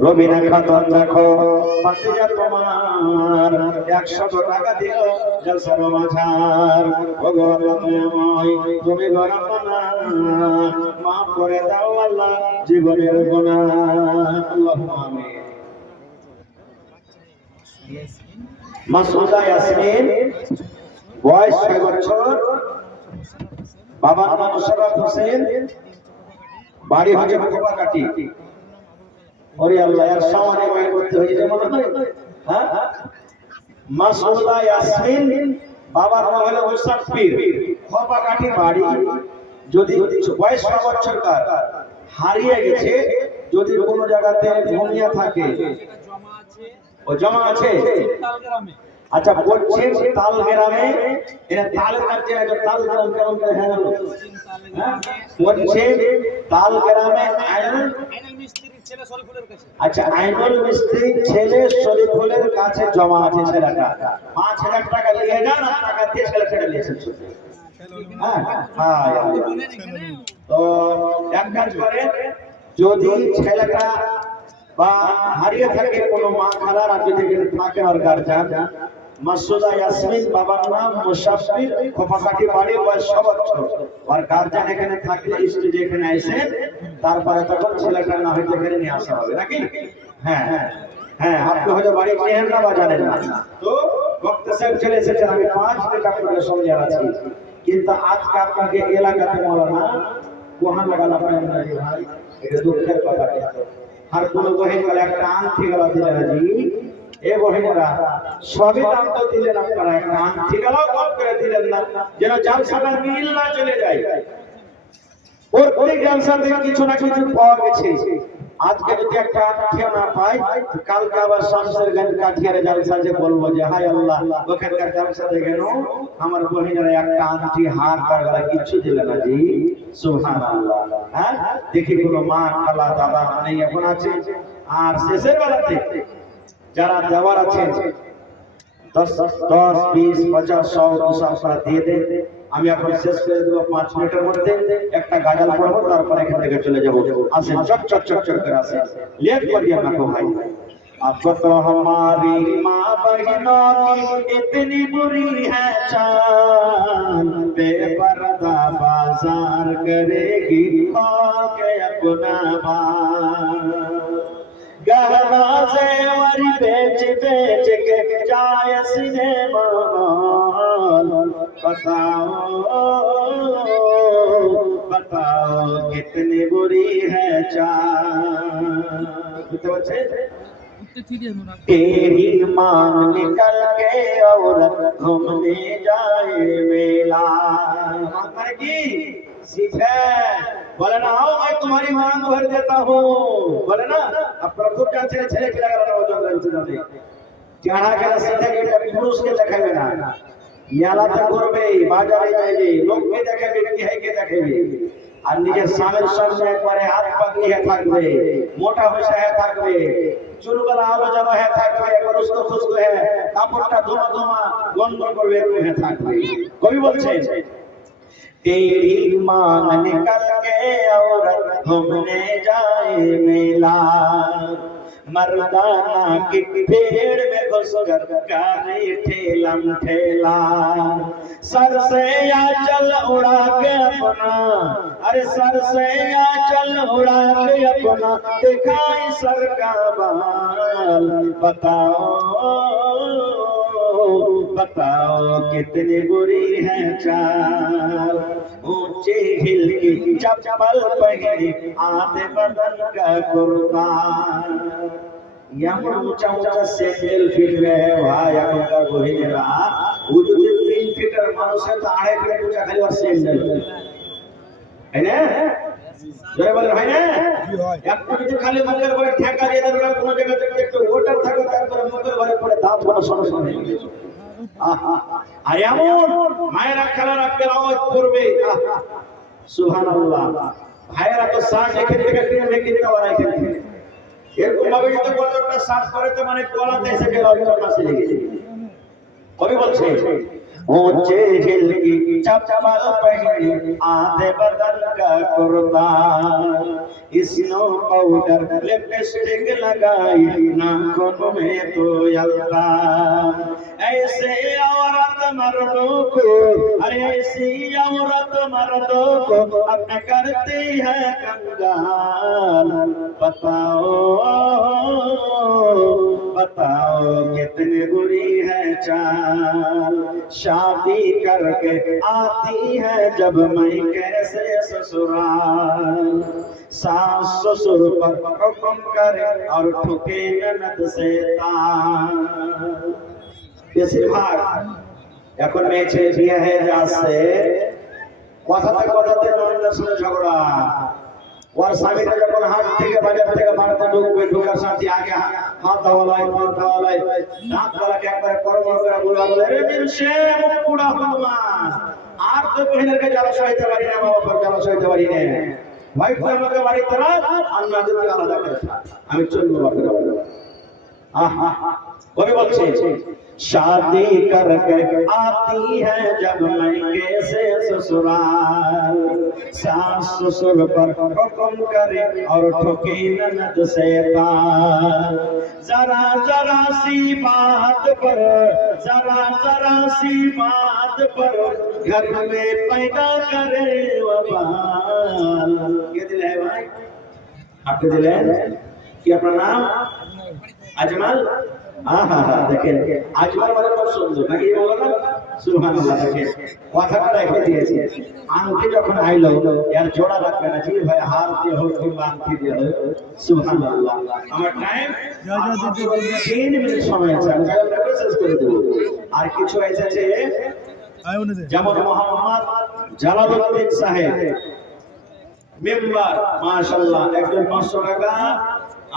রবিনা খাতুন দেখো পাতিজা তোমার 100 টাকা দিল জলসার মাঝার, ভগবান দয়াময় তুমি গরমনা মাফ করে দাও আল্লাহ জীবনের গুনাহ, আল্লাহুম্মা আমিন। মাসুদা ইয়াসমিন বয়স 6 বছর, বাবার নাম মোশাররফ হোসেন, বাড়ি হচ্ছে কোপাকাটি। ওরে আল্লাহ, এর সামনে বয়ান করতে হয়েছে মনে হয়। হ্যাঁ, মাসুদা ইয়াসমিন, বাবার নাম হলো মুসাফির, কোপাকাটি বাড়ি। যদি বয়স 6 বছরকার, হারিয়ে গেছে, যদি কোনো জায়গাতে ভূমিয়া থাকে, ও জমা আছে আচ্ছা বলছে তাল গ্রামে, এটা তাল কাটছে না, তাল গ্রাম কেমন করে হ্যাঁ বলছে তাল গ্রামে আইনুল মিস্ত্রির ছেলে শরীফুলের কাছে, আচ্ছা আইনুল মিস্ত্রির ছেলে শরীফুলের কাছে জমা আছে ছেলেটা, 5000 টাকা নিয়ে যান, আর টাকা দিয়ে ছেলেটা নিয়েছেন। হ্যাঁ হ্যাঁ, তো এক কাজ করে, যদি ছেলেটা বা হারিয়ে থাকে কোনো মা খালার, আর যদি থাকে আর গার্জিয়ান, মাসুদা ইয়াসমিন বাবার নাম মুসাফির, কোপাকাটি বাড়ি, বয়স 6 বছর, আর গার্জিয়ান এখানে থাকলে স্টেজে এখানে এসে তারপরে তখন ছেলেটা না হয়তো এখানে নিয়ে আসা হবে নাকি? হ্যাঁ হ্যাঁ, আপনি হয়তো বাড়ি চেনেন না বা জানেন না। তো বক্তা সাহেব চলে এসেছেন, আমি 5 মিনিট আপনাদের সঙ্গে আছি, কিন্তু আজকে আপনাকে এলাকাতে মৌলানা কোহান লাগালা পারেন না জি ভাই, এটা দুঃখের কথা। আর কোন বহিন বলে একটা আংটি গলা দিলেন জি, এ বহিনেরা সবই দাম তো দিলেন, আপনারা একটা আংটি গলাও কম করে দিলেন না, যেন জালসাটা মিল না চলে যায়। ওর ওই জালসা থেকে কিছু না কিছু পাওয়া গেছে। আজকে যদি একটা আংটিও না পাই, কালকে আবার শামসেরগঞ্জ কাঠিয়ারে জালসা যে বলবো যে হায় আল্লাহ ওখানকার জালসা থেকে আমার বহিনেরা একটা আংটি হার তার গলায় কিছু দিলে না জি, সুবহানাল্লাহ। হ্যাঁ, দেখি কোনো মা খালা দাদা নেই এখন আছে। আর শেষের বেলাতে যারা দেওয়ার আছে 10 20 50 100 200 আপনারা দিয়ে দেন। আমি এখন শেষ করে দেবো 5 মিনিটের মধ্যে, একটা গাজাল পড়বো, তারপর এখান থেকে চলে যাবো। আসেন চট চট চট চট করে আসেন, লেট করিয়ে না গো ভাই। अब तो हमारी माँ बहनों की इतनी बुरी है चाल, बेपर्दा बाजार करेगी खोल के अपना बाल, गहना जेवर बेच बेच के जाए सिनेमा हॉल, बताओ बताओ कितनी बुरी है चाल। तेरी मांग निकल के औरत घूमने जाए मेला, की सीधे बोले ना आओ मैं तुम्हारी मांग भर देता हूँ, बोले ना। अब प्रभु क्या छे छे के लगा रहा हो जो जाने चढ़ा के सीधे के पुरुष के देखेबे ना, মেলাতে করবে, বাজারে যাবে, লোককে দেখাবে, কি হয় কে দেখাবে, আর নিজের স্বামীর সামনে একবারে হাত পাকিয়ে থাকবে, মোটা হয়ে থাকবে, চুলগুলো আলো জ্বালা হয়ে থাকবে, গরস্ত খুশকু হয়ে কাপড়টা ধোমা ধোমা গন্ধ করবে, এরকম হয়ে থাকবে। কবি বলছে तेरी मांग निकल के औरत घूमने जाए मेला, मर्दाना की भीड़ में घुसकर करे ठेलम ठेला, सर से या चल उड़ा के अपना, अरे सर से या चल उड़ा के अपना दिखाई सर का बाल, बताओ बताओ कितनी बुरी है चाल, ऊंची हिल की चप्पल पहनी आधे बदन का कुर्ता, यहाँ ऊंचा ऊंचा सैंडल फिट रहे भाई एखनकार बहिनेরা, ও যদি 3 ফিটের মানুষের তো 2.5 ফিট উঁচা খালি আর স্যান্ডেল, তাই না? জয় বলে ভাই না, একটু যদি খালি মুখের উপরে ঠেকা দিয়ে দেন, কোনো জায়গা থেকে একটু ওটার থাকে, তারপরে মুখের উপরে পড়ে দাঁত কোনো সমস্যা নেই। আর এমন মায়েরা খেলার আপনার আওয়াজ করবে, সুবহানাল্লাহ। ভাইয়েরা তো শার্ট এখান থেকে কিনে কিনতে পারে, এখান থেকে এরকম ভাবে যদি কতটা শার্ট করে তো মানে গলাতে এসে গেল, ওইটা পাশে লেগে যাবে। কবি বলছে ऊंचे हिल की चप्पल पहनी आधे बदन का कुर्ता, स्नो पाउडर लिपस्टिक लगाई नाखून में तो यल्ला, ऐसे औरत मर्दों को, अरे ऐसी औरत मर्दों को अपने करती है कंगाल, बताओ बताओ कितनी बुरी है चाल, शादी करके आती है जब मैं कैसे ससुराल, सास ससुर पर हुक्म करे और ठुके ननद से ताल। বেশিরভাগ এখন মেয়ে ছেলে বিয়ে হয়ে যাচ্ছে, কথাতে কথাতে ননদের সাথে ঝগড়া, ওর স্বামীটা যখন হাট থেকে বাজার থেকে বাড়িতে ঢুকবে, ঢোকার সাথে আগে হাত হওয়ালাই পাত হওয়ালাই দাঁত গলাকে একবারে করমর করে বলে রে মিলছে মুখ পুড়া হলমা, আর তো বহিনেরকে জ্বালা সইতে পারি না, বাবা পর জ্বালা সইতে পারি না, ভাই তুই আমাকে বাড়িতে রাখ, আল্লাহ যদি আলাদা করে আমি চলবো বাপের বাড়ি। কবি বলছে शादी करके आती है जब मैं कैसे ससुराल, सास ससुर पर हुक्म करे और ठोके ननद से ताल, जरा जरा सी बात पर, जरा जरा सी बात पर घर में पैदा करे वबाल। ये दिल है भाई, আপনি দিলেন কি আপনার নাম? আজমাল। দেখেন আজমাল মানে খুব সুন্দর নাকি বলো না? সুবহানাল্লাহ। দেখেন কথাটা রেখে দিয়েছে। আংটি যখন আইলো এর জোড়া রাখবে না, জি ভাই হার দিয়ে হোক কিংবা আংটি দিয়ে হোক। সুবহানাল্লাহ। আমার টাইম 3 মিনিট সময় আছে, আমি তাহলে শেষ করে দেব। আর কিছু এসেছে যেমন মোহাম্মদ জালালউদ্দিন সাহেব মেম্বার, মাশাআল্লাহ, একজন 500 টাকা,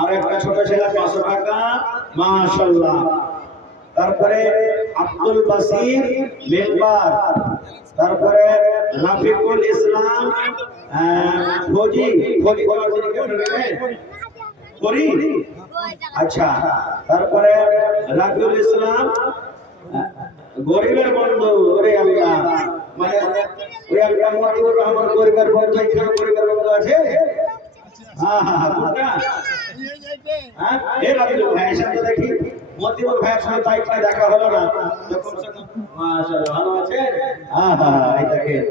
আর একটা ছোট ছেলে 500 টাকা, মাশাআল্লাহ। তারপরে আব্দুল বাসির মেম্বার, তারপরে রাফিকুল ইসলাম ফৌজি করি, আচ্ছা। তারপরে রাফিকুল ইসলাম গরিবের বন্ধু, ওরে আল্লাহ, মানে ওই একটা মতিউর রহমান গরিবের বন্ধু, এখানে গরিবের বন্ধু আছে। কোনটা? এই রাফিকুল ভাইয়ের সাথে দেখি, মতিউর ভাইয়ের সাথে তাই দেখা হলো না, মাশাআল্লাহ, ভালো আছে। এই দেখেন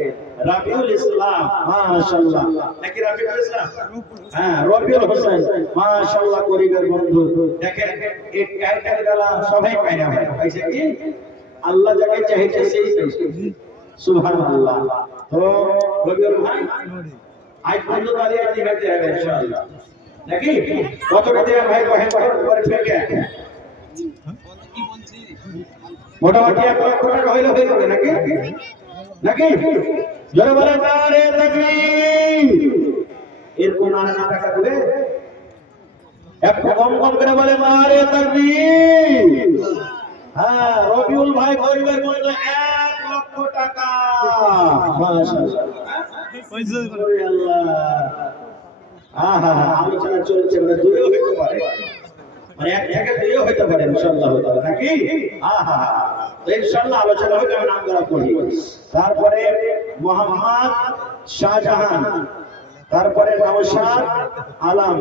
রাফিকুল ইসলাম, মাশাআল্লাহ, নাকি রাফিকুল ইসলাম, রবিউল হোসেন, মাশাআল্লাহ, গরিবের বন্ধু। দেখেন এই ক্যারেক্টার গালা সবাই পায় না, পাইছে কি? আল্লাহ যাকে চাইছে সেই পাইছে। সুবহানাল্লাহ। তো রবিউল ভাই আজ পর্যন্ত দাঁড়িয়ে দিতে হবে ইনশাআল্লাহ, নাকি কতটা দিন ভাই কহেন করে ফেকে মোটামুটি 1 লক্ষ টাকা হইলে হয়ে যাবে নাকি? নাকি জোরে বলে নারে তাকবীর। এরকম নারে না টাকা দিবে, একটু কম কম করে বলে নারে তাকবীর। রবিউল ভাই গরিবের বন্ধু 1 লক্ষ টাকা, মাশাআল্লাহ। আলোচনা চলছে, মানে দুইও হইতে পারে, মানে এক থেকে দুইও হইতে পারে ইনশাআল্লাহ, নাকি? তো ইনশাআল্লাহ আলোচনা হবে, আমি নাম করা পড়ি। তারপরে মোহাম্মদ শাহজাহান, তারপরে নওশাদ আলম,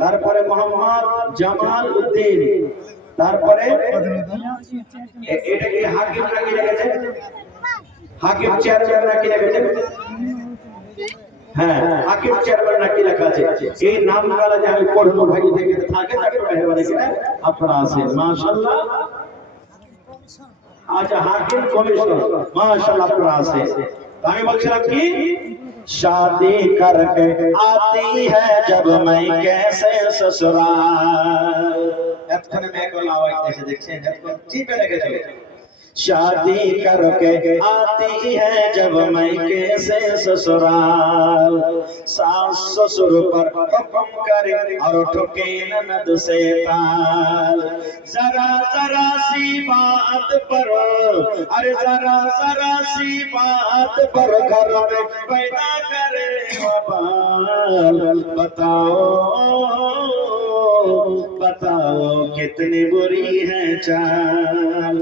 তারপরে মোহাম্মদ জামাল উদ্দিন, তারপরে এটা কি হাকিম নাকি রেখেছে? হাকিম চেয়ারম্যান নাকি রেখেছে? হাকিম চেয়ারম্যান নাকি লেখা আছে। এই নামগুলো যে আমি পড়বো ভাই, দেখে থাকে তাকে মেহরবানি করে আপনারা আছেন, মাশাআল্লাহ। আচ্ছা, হাকিম কমিশনার, মাশাআল্লাহ, আপনারা আছেন। আমি বলছিলাম কি, शादी करके आती है जब मैं कैसे ससुराल, এতক্ষণে মেয়েগুলো আওয়াজ দিয়েছে, দেখছেন এতক্ষণ চিপে রেখেছে। शादी करके आती है जब मैं कैसे ससुराल, सास ससुर पर हुक्म करे और ठोके ननद से ताल, जरा जरा सी बात पर, अरे जरा जरा सी बात पर घर में पैदा करे बवाल, बताओ बताओ कितनी बुरी है चाल,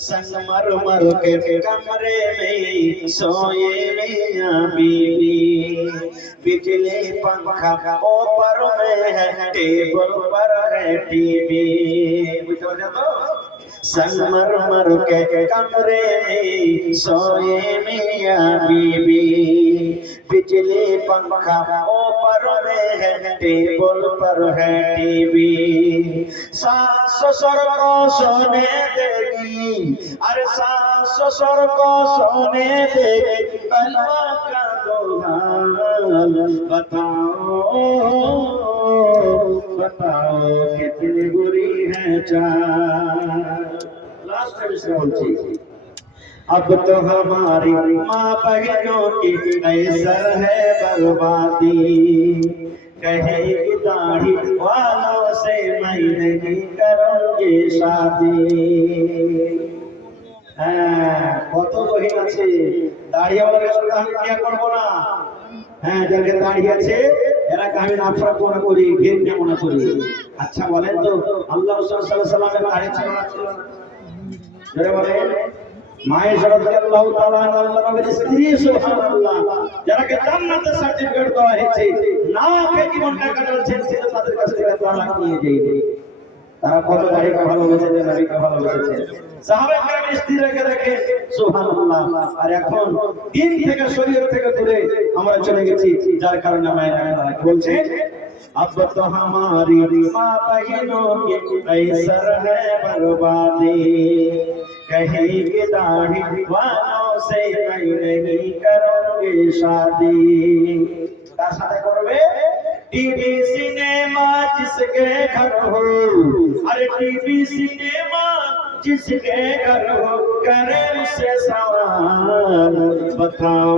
संगमरमर के कमरे में सोए मियां बीवी, बिजली पंखा ऊपर में है, टेबल पर है टीवी। संगमरमर के कमरे में सोए मियां बीवी, बिजली पंखा ऊपर में है, टेबल पर है टीवी। सास ससुर को सोने देगी, अरे सास ससुर को सोने देगी, अल्लाह का दोहाल, बताओ बताओ कितनी बुरी है चाल। लास्ट टाइम से बोलती, अब तो हमारी माँ बहनों की ऐसर है बर्बादी, कहेगी दाढ़ी वालों से मैं नहीं करूंगी शादी। কত বহিন আছে দাড়িওয়ালার সঙ্গে আমি বিয়ে করবো না, যাদের দাড়ি আছে এরাকে আমি নাফরত মনে করি, ঘৃণা মনে করি। আচ্ছা বলেন তো, আল্লাহ রাসূল সাল্লাল্লাহু আলাইহি ওয়াসাল্লামের দাড়ি ছিল না? ছিল না? জোরে বলেন। মায়েশা রাদিয়াল্লাহু তাআলা আল্লাহর নবীর স্ত্রী, সুবহানাল্লাহ, যারাকে জান্নাতের সার্টিফিকেট দেওয়া হয়েছে, না খেয়ে জীবনটা কাটাচ্ছেন, সেটা তাদের কাছ থেকে তালাক নিয়ে যায়। তারা কত দাড়িকে ভালোবেসেছে, নবীকে ভালোবেসেছে, সাহাবায়ে কেরামের স্ত্রী রেখে রেখে, সুবহানাল্লাহ। আর এখন দিন থেকে শরীয়ত থেকে দূরে আমরা চলে গেছি, যার কারণে মায়েরা বলছে अब तो हमारी माँ बहनों की कैसर है बर्बादी कहेंगे दाढ़ी वालों से मैं नहीं करूंगी शादी তার সাথে করবে टीवी सिनेमा जिसके घर हो अरे टीवी सिनेमा जिसके घर हो करे उससे सवाल बताओ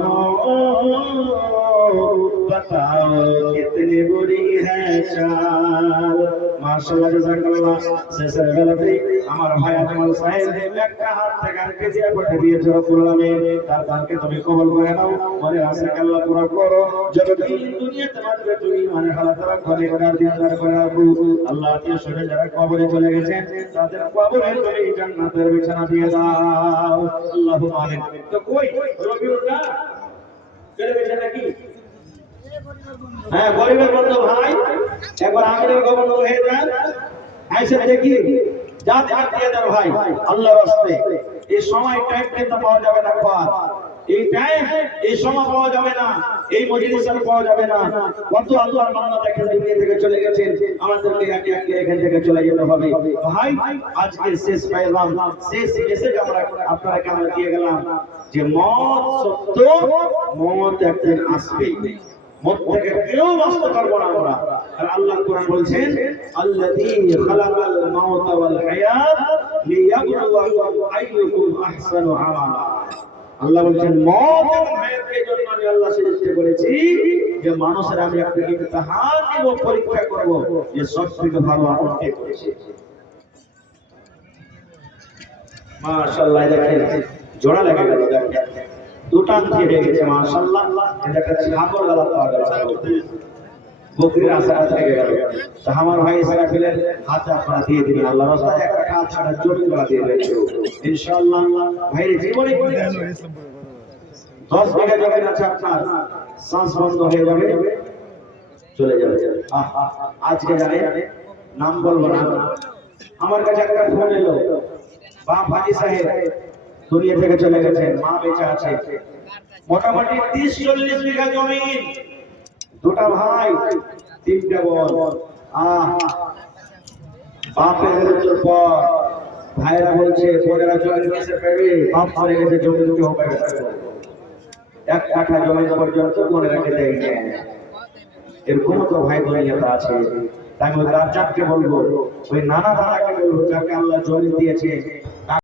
बताओ कितनी बुरी है चाल माशाल्लाह জাযাকাল্লাহ শেষের বেলাতে আমার ভাই আজমল সাহেব একটা হাত থেকে আনকে দিয়ে বটে দিয়েছে রব্বুল আলামিন তার দানকে তুমি কবুল করে নাও মনে আশা আল্লাহ পুরো করো যতদিন দুনিয়াতে বাঁচবে তুমি মানে আল্লাহ তাআলা ঘরে ঘরে দিনদার করে রাখো আল্লাহ দিয়ে শুনে যারা কবরে চলে গেছে তাদের কবরে তুমি জান্নাতের বিছানা দিয়ে দাও আল্লাহুম্মা আমিন তো কই রবিউল্লাহ চলে গেছে নাকি হ্যাঁ গরিবের বন্ধু ভাই একবার আমিরের গভর্নর হয়ে যান আইসে দেখি যাতে দিয়ে দেন ভাই আল্লাহর রাস্তায় এই সময় টাইম কিন্তু পাওয়া যাবে না খাওয়ার এই টাইম এই সময় পাওয়া যাবে না এই মজলিস আর পাওয়া যাবে না কত আল্লাহর বান্দা দেখেন দুনিয়া থেকে চলে গেছেন আমাদেরকে একে একে এখান থেকে চলে যেতে হবে ভাই আজকে শেষ পাইলাম শেষ মেসেজ আমরা আপনারা কেমন দিয়ে গেলাম যে মত সত্য মত একদিন আসবে মত থেকে কেউ বাঁচতে পারবো না আমরা আর আল্লাহ কোরআন বলছেন আল্লাযী খালাকাল মাউতা ওয়াল হায়াত লিয়াবলুয়াকুম আইয়ুকুম আহসানু আমালা আল্লাহ বলছেন মত এবং হায়াতের জন্য আমি আল্লাহ সৃষ্টি করেছি যে মানুষের আমি একটা ইমতিহান দেব পরীক্ষা করব যে সবথেকে ভালো আমল কে করেছে মাশাআল্লাহ দেখেন জোড়া লেগে গেল দেখেন দুটান দিয়ে গেছে মাশাআল্লাহ এটা একটা ছাগল গলা পাওয়া গেল বকরির আশা থেকে গেল তা আমার ভাই ইসরাফিলের হাতে আপনারা দিয়ে দিবেন আল্লাহর রাস্তায় একটা কাজ ছাড়া জোর করে দিয়ে দেবেন ইনশাআল্লাহ ভাই জীবনে 10 বিঘা জমি আছে আপনার শ্বাস বন্ধ হয়ে যাবে চলে যাবে আজকে জানে নাম বলবো না আমার কাছে একটা ফোন এলো বাপ হাজি সাহেব দুনিয়া থেকে চলে গেছেন মা বেঁচে আছে মোটামুটি 30-40 বিঘা জমি দুটা ভাই তিনটা বোন বাপের মৃত্যুর পর ভাইরা বলছে বোনেরা জমি কেসে পেবে বাপ মরে গেছে জমি দুটো হবে এক কাঠা জমি পর্যন্ত বোনেরা কে দেয় এরকম তো ভাই দুনিয়াতে আছে তাই আমি রাজ্জাককে বলবো ওই নানা দাদাকে বলবো যাকে আল্লাহ জমি দিয়েছে